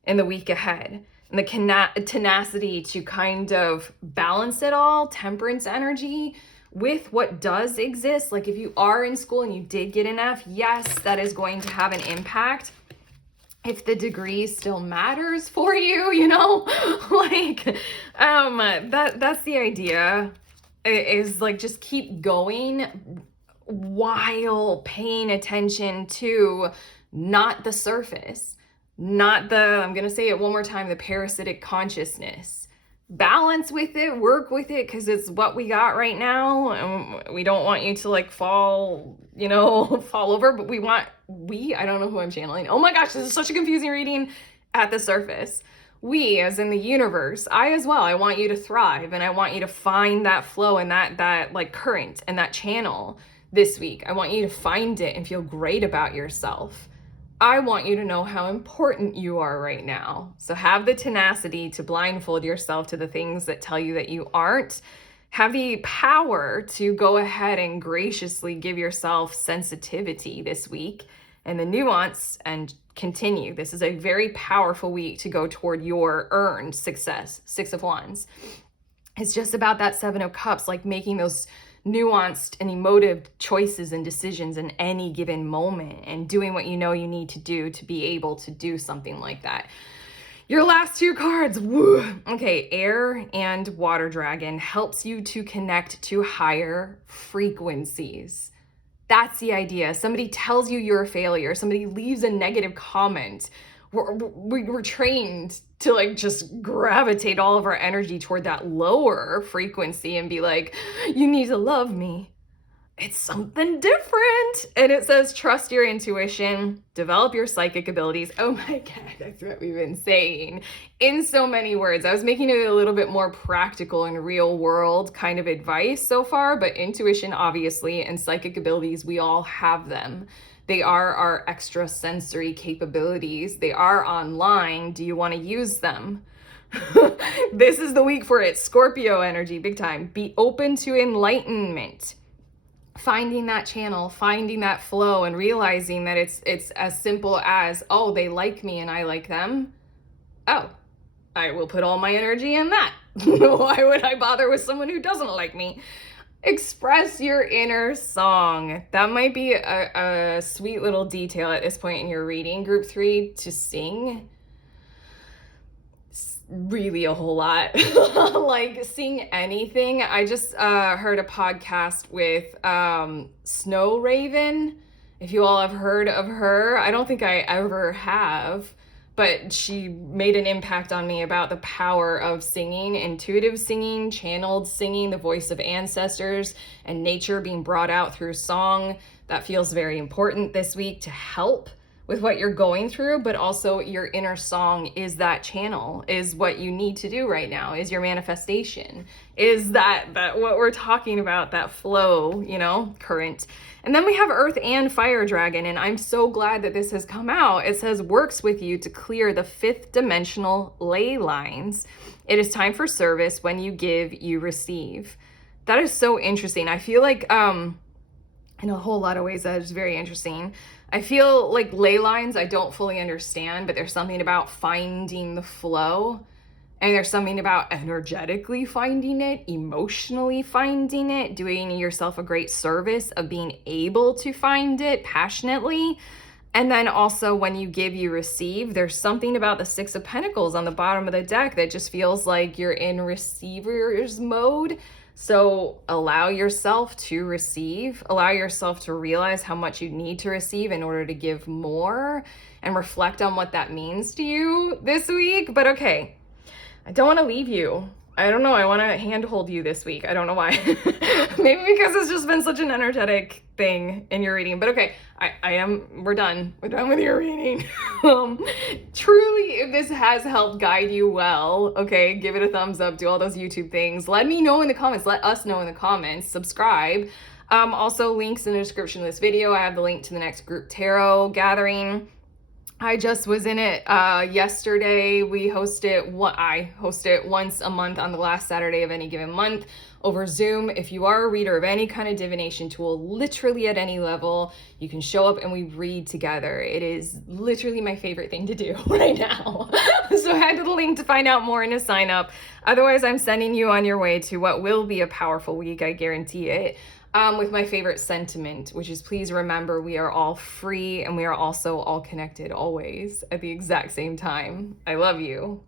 in the week ahead. And the tenacity to kind of balance it all, temperance energy, with what does exist. Like if you are in school and you did get an F, yes, that is going to have an impact. If the degree still matters for you, you know, like, that's the idea, is like, just keep going while paying attention to not the surface, not the, I'm going to say it one more time, the parasitic consciousness. Balance with it, work with it, because it's what we got right now, and we don't want you to like fall, you know, fall over, but I don't know who I'm channeling. Oh my gosh, this is such a confusing reading at the surface. We, as in the universe, I as well, I want you to thrive, and I want you to find that flow and that like current and that channel this week. I want you to find it and feel great about yourself. I want you to know how important you are right now. So have the tenacity to blindfold yourself to the things that tell you that you aren't. Have the power to go ahead and graciously give yourself sensitivity this week and the nuance, and continue. This is a very powerful week to go toward your earned success. 6 of Wands. It's just about that 7 of Cups, like making those nuanced and emotive choices and decisions in any given moment and doing what you know you need to do to be able to do something like that. Your last 2 cards, woo. Okay, Air and Water Dragon helps you to connect to higher frequencies. That's the idea. Somebody tells you you're a failure. Somebody leaves a negative comment. We're trained to like just gravitate all of our energy toward that lower frequency and be like, you need to love me. It's something different. And it says, trust your intuition, develop your psychic abilities. Oh my God, that's what we've been saying in so many words. I was making it a little bit more practical and real world kind of advice so far, but intuition, obviously, and psychic abilities, we all have them. They are our extrasensory capabilities. They are online. Do you want to use them? This is the week for it. Scorpio energy, big time. Be open to enlightenment. Finding that channel, finding that flow, and realizing that it's as simple as, oh, they like me and I like them. Oh, I will put all my energy in that. Why would I bother with someone who doesn't like me? Express your inner song. That might be a sweet little detail at this point in your reading, group 3, to sing. Really a whole lot. Like sing anything. I just heard a podcast with Snow Raven. If you all have heard of her, I don't think I ever have, but she made an impact on me about the power of singing, intuitive singing, channeled singing, the voice of ancestors and nature being brought out through song. That feels very important this week to help with what you're going through, but also your inner song is that channel, is what you need to do right now, is your manifestation, is that what we're talking about, that flow, you know, current. And then we have Earth and Fire Dragon, and I'm so glad that this has come out. It says, works with you to clear the 5th dimensional ley lines. It is time for service. When you give, you receive. That is so interesting. I feel like, in a whole lot of ways, that is very interesting. I feel like ley lines, I don't fully understand, but there's something about finding the flow, and there's something about energetically finding it, emotionally finding it, doing yourself a great service of being able to find it passionately. And then also when you give, you receive. There's something about the 6 of Pentacles on the bottom of the deck that just feels like you're in receiver's mode. So allow yourself to receive, allow yourself to realize how much you need to receive in order to give more, and reflect on what that means to you this week. But okay, I don't want to leave you. I don't know. I want to handhold you this week. I don't know why. Maybe because it's just been such an energetic thing in your reading. But okay, we're done. We're done with your reading. Truly, if this has helped guide you well, okay, give it a thumbs up, do all those YouTube things. Let me know in the comments. Let us know in the comments. Subscribe. Also, links in the description of this video. I have the link to the next group tarot gathering. I just was in it yesterday. I host it once a month on the last Saturday of any given month over Zoom. If you are a reader of any kind of divination tool, literally at any level, you can show up and we read together. It is literally my favorite thing to do right now. So head to the link to find out more and to sign up. Otherwise, I'm sending you on your way to what will be a powerful week, I guarantee it. With my favorite sentiment, which is please remember we are all free and we are also all connected always at the exact same time. I love you.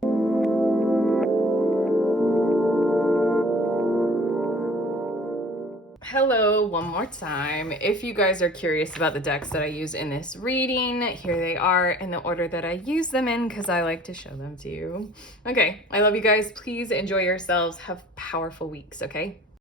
Hello, one more time. If you guys are curious about the decks that I use in this reading, here they are in the order that I use them in because I like to show them to you. Okay, I love you guys. Please enjoy yourselves. Have powerful weeks, okay?